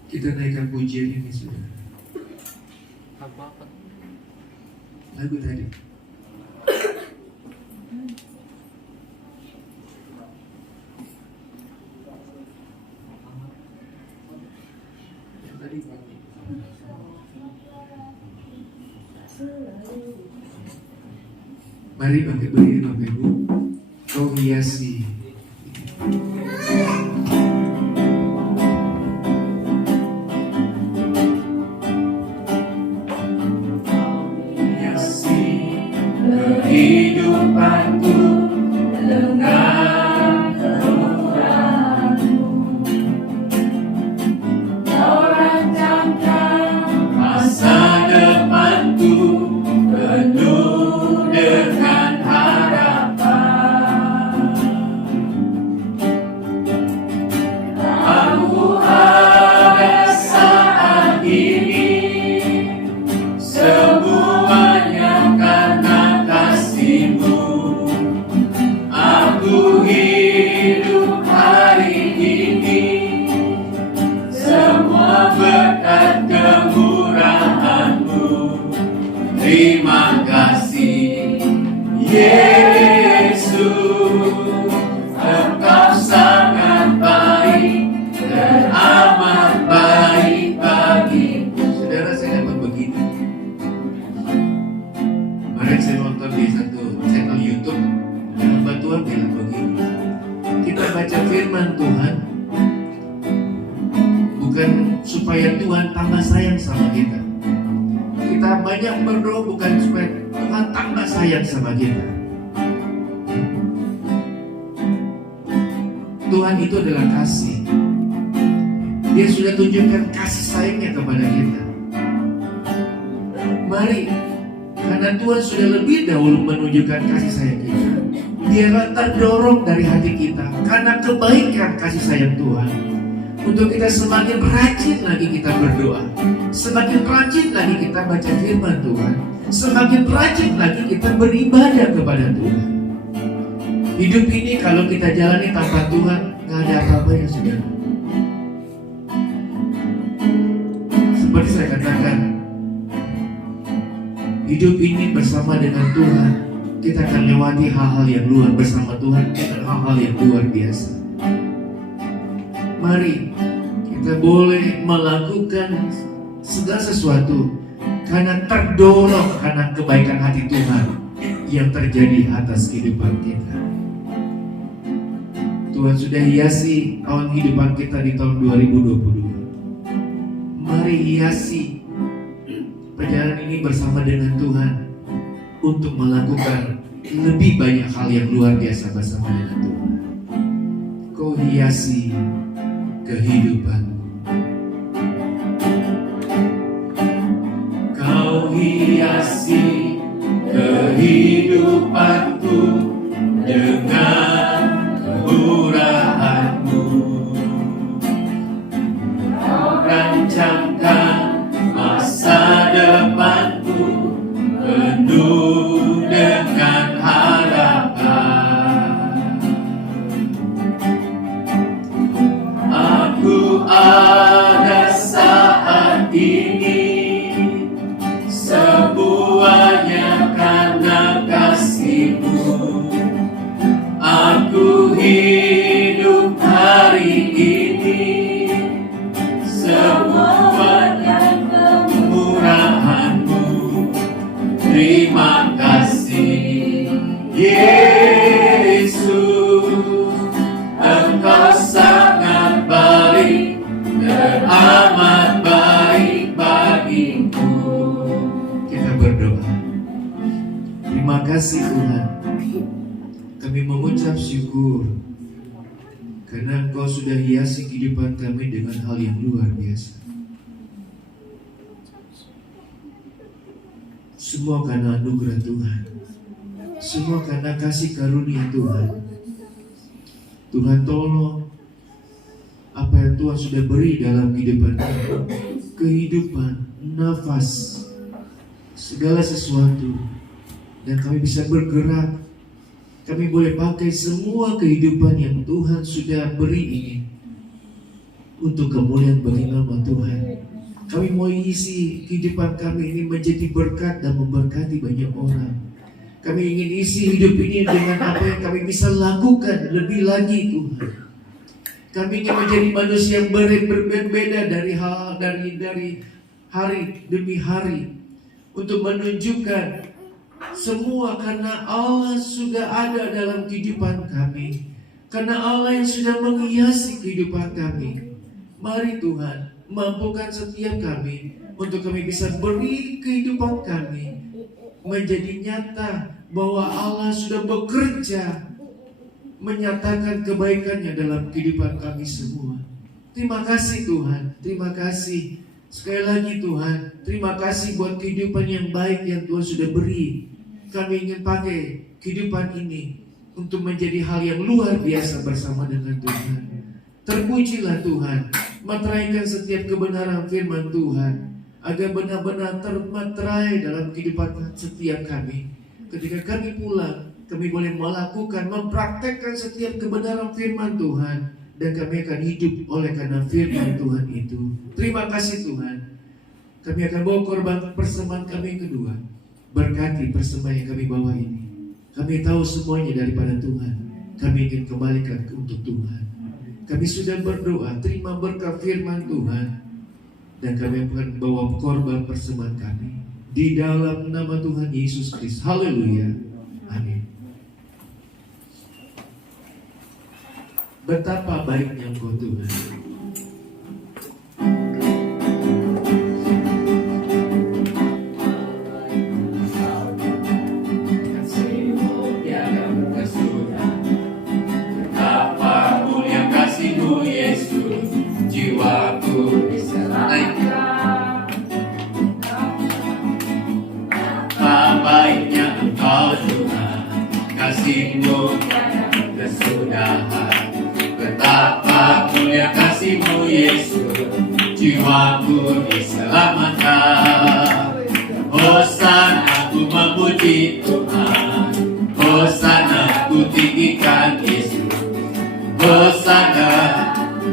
Kita naikkan pujian ini, saudara. Lagu tadi. Yang tadi. Mari pakai berdiri Bapak Ibu. Kau hiasi kehidupanku dengan kemurahan-Mu. Kau rancangkan masa depanku penuh dengan harapan. Aku ada saat ini, semuanya karena kasih-Mu. Aku hidup hari ini, semua berkat kemurahan-Mu. Terima kasih Yesus, Engkau sangat baik dan amat baik bagiku. Saudara, saya dapat begini. Kemarin saya nonton di YouTube, hamba Tuhan bilang begini, kita baca firman Tuhan bukan supaya Tuhan tambah sayang sama kita. Kita banyak berdoa bukan supaya Tuhan tambah sayang sama kita. Tuhan itu adalah kasih. Dia sudah tunjukkan kasih sayangnya kepada kita. Mari, karena Tuhan sudah lebih dahulu menunjukkan kasih sayang kita, biarlah terdorong dari hati kita karena kebaikan kasih sayang Tuhan, untuk kita semakin rajin lagi kita berdoa, semakin rajin lagi kita baca firman Tuhan, semakin rajin lagi kita beribadah kepada Tuhan. Hidup ini kalau kita jalani tanpa Tuhan, gak ada apa-apa yang sudah. Seperti saya katakan, hidup ini bersama dengan Tuhan, kita akan lewati hal-hal yang luar bersama Tuhan, dengan hal-hal yang luar biasa. Mari kita boleh melakukan segala sesuatu karena terdorong karena kebaikan hati Tuhan yang terjadi atas kehidupan kita. Tuhan sudah hiasi tahun kehidupan kita di tahun 2022. Mari hiasi perjalanan ini bersama dengan Tuhan untuk melakukan lebih banyak hal yang luar biasa bersama dengan Tuhan. Kau hiasi kehidupanku. Kau hiasi kehidupanku dengan kemurahan-Mu. Kau rancangkan masa depanku penuh dengan harapan. Aku ada saat ini, semuanya karena kasih-Mu. Aku hidup hari ini, semuanya kemurahan-Mu. Terima kasih Yesus, Engkau sangat baik dan amat baik bagiku. Kita berdoa. Terima kasih Tuhan, kami mengucap syukur karena Engkau sudah hiasi kehidupan kami dengan hal yang luar biasa. Semua karena anugerah Tuhan, semua karena kasih karunia Tuhan. Tuhan tolong apa yang Tuhan sudah beri dalam kehidupan kami, kehidupan, nafas, segala sesuatu, dan kami bisa bergerak. Kami boleh pakai semua kehidupan yang Tuhan sudah beri ini untuk kemuliaan bagi nama Tuhan. Kami mau isi kehidupan kami ini menjadi berkat dan memberkati banyak orang. Kami ingin isi hidup ini dengan apa yang kami bisa lakukan lebih lagi Tuhan. Kami ingin menjadi manusia yang berbeda dari hari demi hari, untuk menunjukkan semua karena Allah sudah ada dalam kehidupan kami, karena Allah yang sudah menghiasi kehidupan kami. Mari Tuhan, mampukan setiap kami untuk kami bisa beri kehidupan kami menjadi nyata bahwa Allah sudah bekerja menyatakan kebaikannya dalam kehidupan kami semua. Terima kasih Tuhan, terima kasih sekali lagi Tuhan. Terima kasih buat kehidupan yang baik yang Tuhan sudah beri. Kami ingin pakai kehidupan ini untuk menjadi hal yang luar biasa bersama dengan Tuhan. Terpujilah Tuhan, materaikan setiap kebenaran firman Tuhan, agar benar-benar termaterai dalam kehidupan setiap kami. Ketika kami pulang, kami boleh melakukan, mempraktekkan setiap kebenaran firman Tuhan, dan kami akan hidup oleh karena firman Tuhan itu. Terima kasih Tuhan. Kami akan bawa korban persembahan kami yang kedua. Berkati persembahan yang kami bawa ini. Kami tahu semuanya daripada Tuhan. Kami ingin kembalikan untuk Tuhan. Kami sudah berdoa, terima berkat firman Tuhan, dan kami akan bawa korban persembahan kami di dalam nama Tuhan Yesus Kristus. Haleluya. Amin. Betapa baiknya Engkau Tuhan. Kasih-Mu tiada berkesudahan. Betapa mulia kasih-Mu Yesus, jiwaku diselamatkan. Betapa baiknya Engkau Tuhan, kasih-Mu tiada berkesudahan. Betapa mulia kasih-Mu Yesus, jiwaku diselamatkan. Hosana ku memuji Tuhan, Hosana ku tinggikan Yesus. Hosana,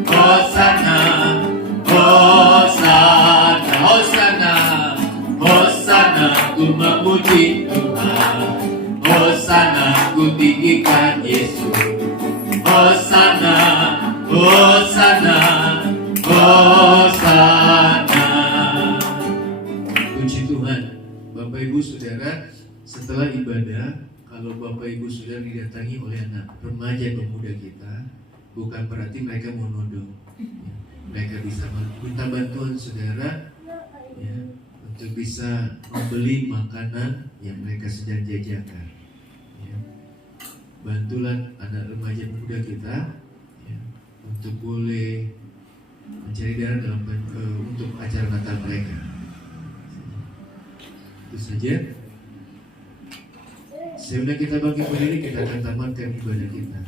Hosana, Hosana, Hosana, Hosana ku memuji Tuhan, Hosana ku tinggikan Yesus. Hosana, Hosana, Hosana. Puji Tuhan. Bapak Ibu Saudara, setelah ibadah, kalau Bapak Ibu Saudara didatangi oleh anak remaja pemuda kita, bukan berarti mereka mau nodong. Ya, mereka bisa minta bantuan saudara, ya, untuk bisa membeli makanan yang mereka sedang jajakan. Ya. Bantulah anak remaja pemuda kita, ya, untuk boleh mencari dana dalam untuk acara Natal mereka. Itu saja. Sebelum kita bangkit berdiri, kita akan tamatkan ibadah kita.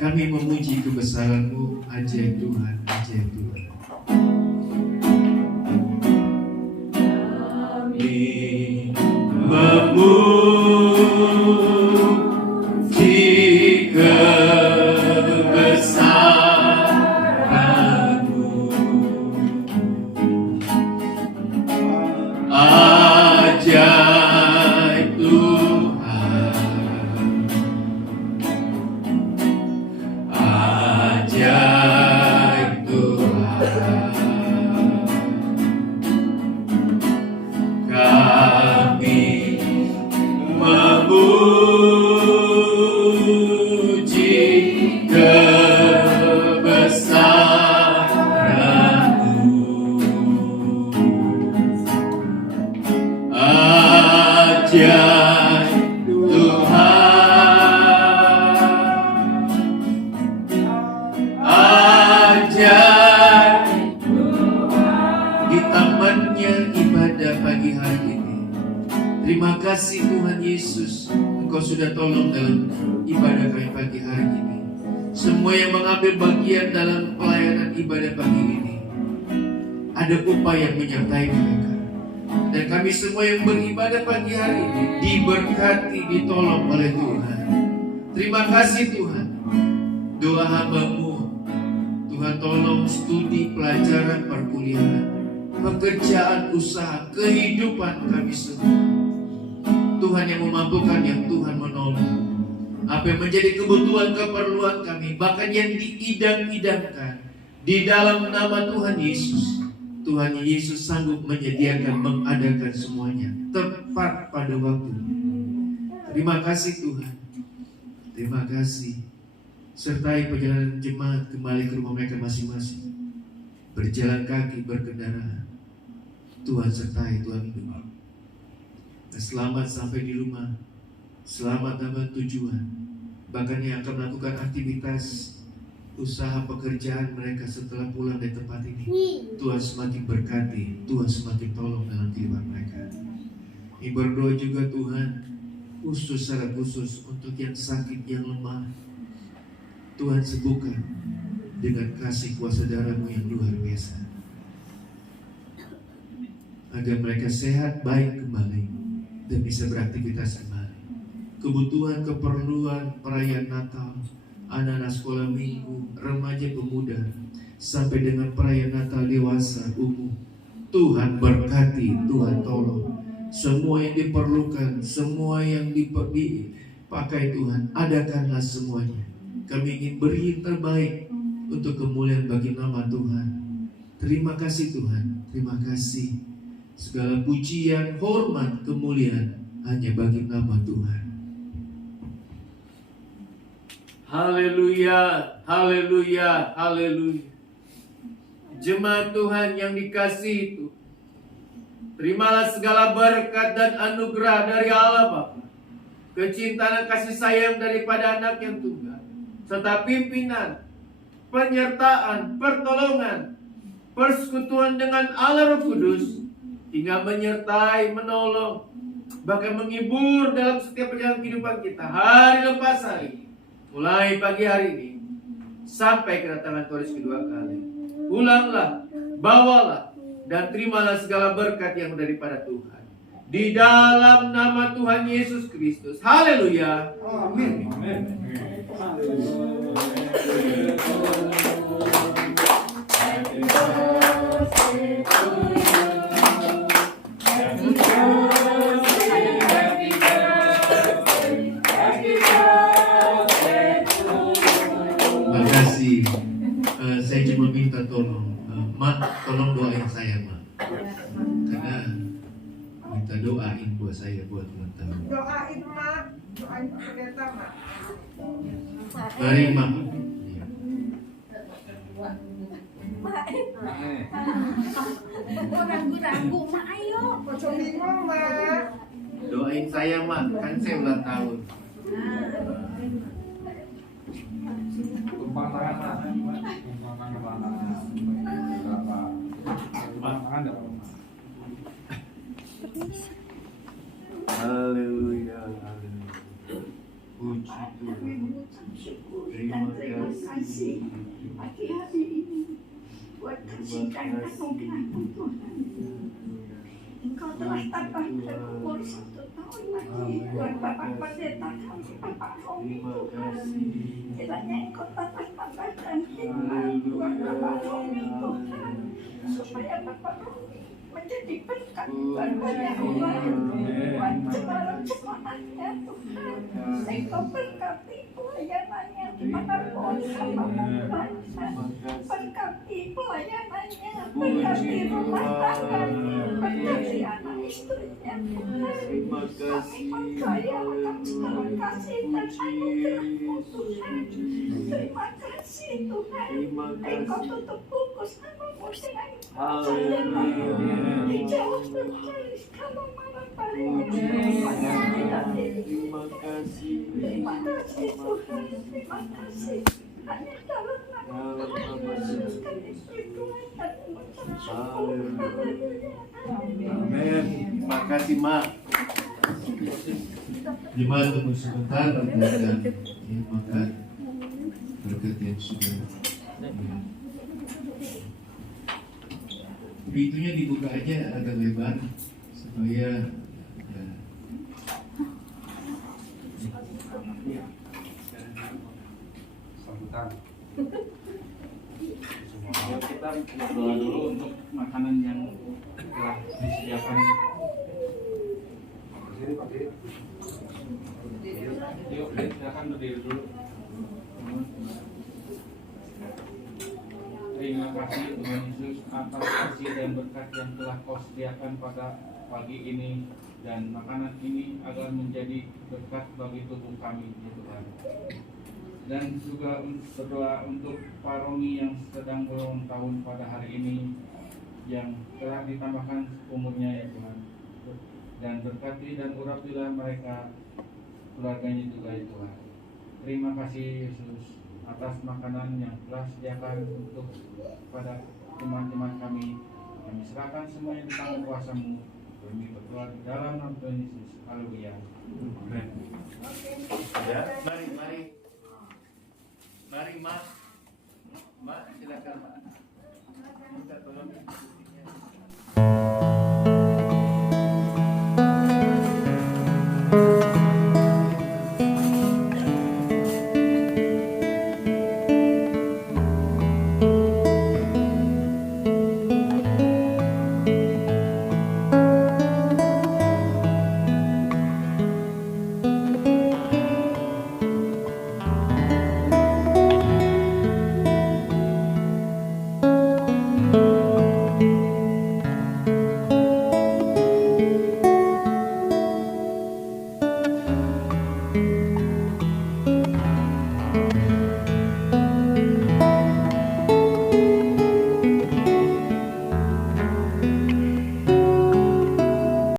Kami memuji kebesaran-Mu, ajaib Tuhan, ajaib Tuhan. Kami memuji kebesaran-Mu, ajaib Tuhan, ajaib Tuhan. Kami memuji kebesaran-Mu, ajaib Tuhan, ajaib di tamannya ibadah pagi hari ini. Terima kasih Tuhan Yesus, Engkau sudah tolong dalam ibadah kami pagi hari ini. Semua yang mengambil bagian dalam pelayanan ibadah pagi ini, ada upaya menyertai mereka. Dan kami semua yang beribadah pagi hari ini diberkati, ditolong oleh Tuhan. Terima kasih Tuhan. Doa hamba-Mu, Tuhan tolong studi, pelajaran, perkuliahan, pekerjaan, usaha, kehidupan kami semua. Tuhan yang memampukan, yang Tuhan menolong. Apa yang menjadi kebutuhan, keperluan kami, bahkan yang diidam-idamkan, di dalam nama Tuhan Yesus, Tuhan Yesus sanggup menyediakan, mengadakan semuanya tepat pada waktu. Terima kasih Tuhan. Terima kasih. Sertai perjalanan jemaat kembali ke rumah mereka masing-masing. Berjalan kaki, berkendaraan. Tuhan sertai, Tuhan hidup. Selamat sampai di rumah. Selamat dapat tujuan. Bahkan yang akan melakukan aktivitas usaha pekerjaan mereka setelah pulang dari tempat ini, Tuhan semakin berkati, Tuhan semakin tolong dalam kehidupan mereka. Ini berdoa juga Tuhan, khusus secara khusus untuk yang sakit, yang lemah. Tuhan sembuhkan dengan kasih kuasa darah-Mu yang luar biasa, agar mereka sehat, baik kembali, dan bisa beraktivitas kembali. Kebutuhan, keperluan perayaan Natal, anak-anak sekolah minggu, remaja pemuda, sampai dengan perayaan Natal dewasa, umum, Tuhan berkati, Tuhan tolong. Semua yang diperlukan, semua yang dipakai Tuhan, adakanlah semuanya. Kami ingin beri yang terbaik untuk kemuliaan bagi nama Tuhan. Terima kasih Tuhan, terima kasih. Segala pujian, hormat, kemuliaan hanya bagi nama Tuhan. Haleluya, haleluya, haleluya. Jemaat Tuhan yang dikasihi itu, terimalah segala berkat dan anugerah dari Allah Bapa, kecintaan dan kasih sayang daripada Anak yang tunggal, serta pimpinan, penyertaan, pertolongan, persekutuan dengan Allah Roh Kudus, hingga menyertai, menolong, bahkan menghibur dalam setiap perjalanan kehidupan kita, hari lepas hari, mulai pagi hari ini, sampai kedatangan Tuhan Yesus kedua kali. Pulanglah, bawalah, dan terimalah segala berkat yang daripada Tuhan. Di dalam nama Tuhan Yesus Kristus. Haleluya. Amin. Makasih. Saya cuma minta tolong, Mak, tolong doain saya, Mak. Karena minta doain buat saya buat teman-teman. Doain mak, doain Pak Pendeta mak. Mari, Mak. Kok ragu-ragu, mak ayo. Kocok bingung mak. Doain saya, Mak. Kan saya ulang tahun. Tumpang tangan mana? Tumpang tangan mana? Berapa? Tumpang tangan ada apa? Haleluya, haleluya. Puji Tuhan. Terima kasih. Pagi hari ini buat kasih dan anugerah-Mu Tuhan. Engkau telah tambahkan umur 1 tahun lagi buat Bapak Pendeta kami, Bapak Romi Tuhan. Kiranya Engkau tambahkan hikmat buat Bapak Romi Tuhan, supaya Bapak Romi menjadi berkat buat banyak orang, buat jemaat-jemaatnya Tuhan. Engkau berkati pelayanannya dimanapun hamba-Mu bangsa. Berkati pelayanannya, berkati rumah tangganya, berkati anak istrinya Tuhan. Kami percaya akan segala kasih dan anugerah-Mu Tuhan. Terima kasih Tuhan. Engkau tutup bungkus nama-Mu dengan sayang. Dijauh berkali kalau malam harinya. Terima kasih. Terima kasih Tuhan. Terima kasih. Hanya dalam nama Tuhan Yesus kami berdoa dan mengucap syukur. Haleluya. Amin. Terima kasih, Mak. Jemaat tunggu sebentar, berdoa. Ya, maka berkat yang sudah. Pintunya dibuka aja agak lebar supaya Sambutan. Kita berdoa dulu untuk makanan yang telah disediakan. Yuk, silakan berdiri dulu. Terima kasih Tuhan Yesus atas kasih dan berkat yang telah Kau sediakan pada pagi ini, dan makanan ini agar menjadi berkat bagi tubuh kami, ya Tuhan. Dan juga berdoa untuk Pak Romi yang sedang berulang tahun pada hari ini, yang telah ditambahkan umurnya, ya Tuhan. Dan berkati dan urapilah mereka, keluarganya juga, ya Tuhan. Terima kasih Yesus atas makanan yang telah sediakan untuk pada teman-teman kami. Kami serahkan semuanya di tangan kuasa-Mu. Kami berdoa di dalam nama Tuhan Yesus. Haleluya. Amin. ya, mari, Mak. Mak, silakan, Mak. Minta tolong.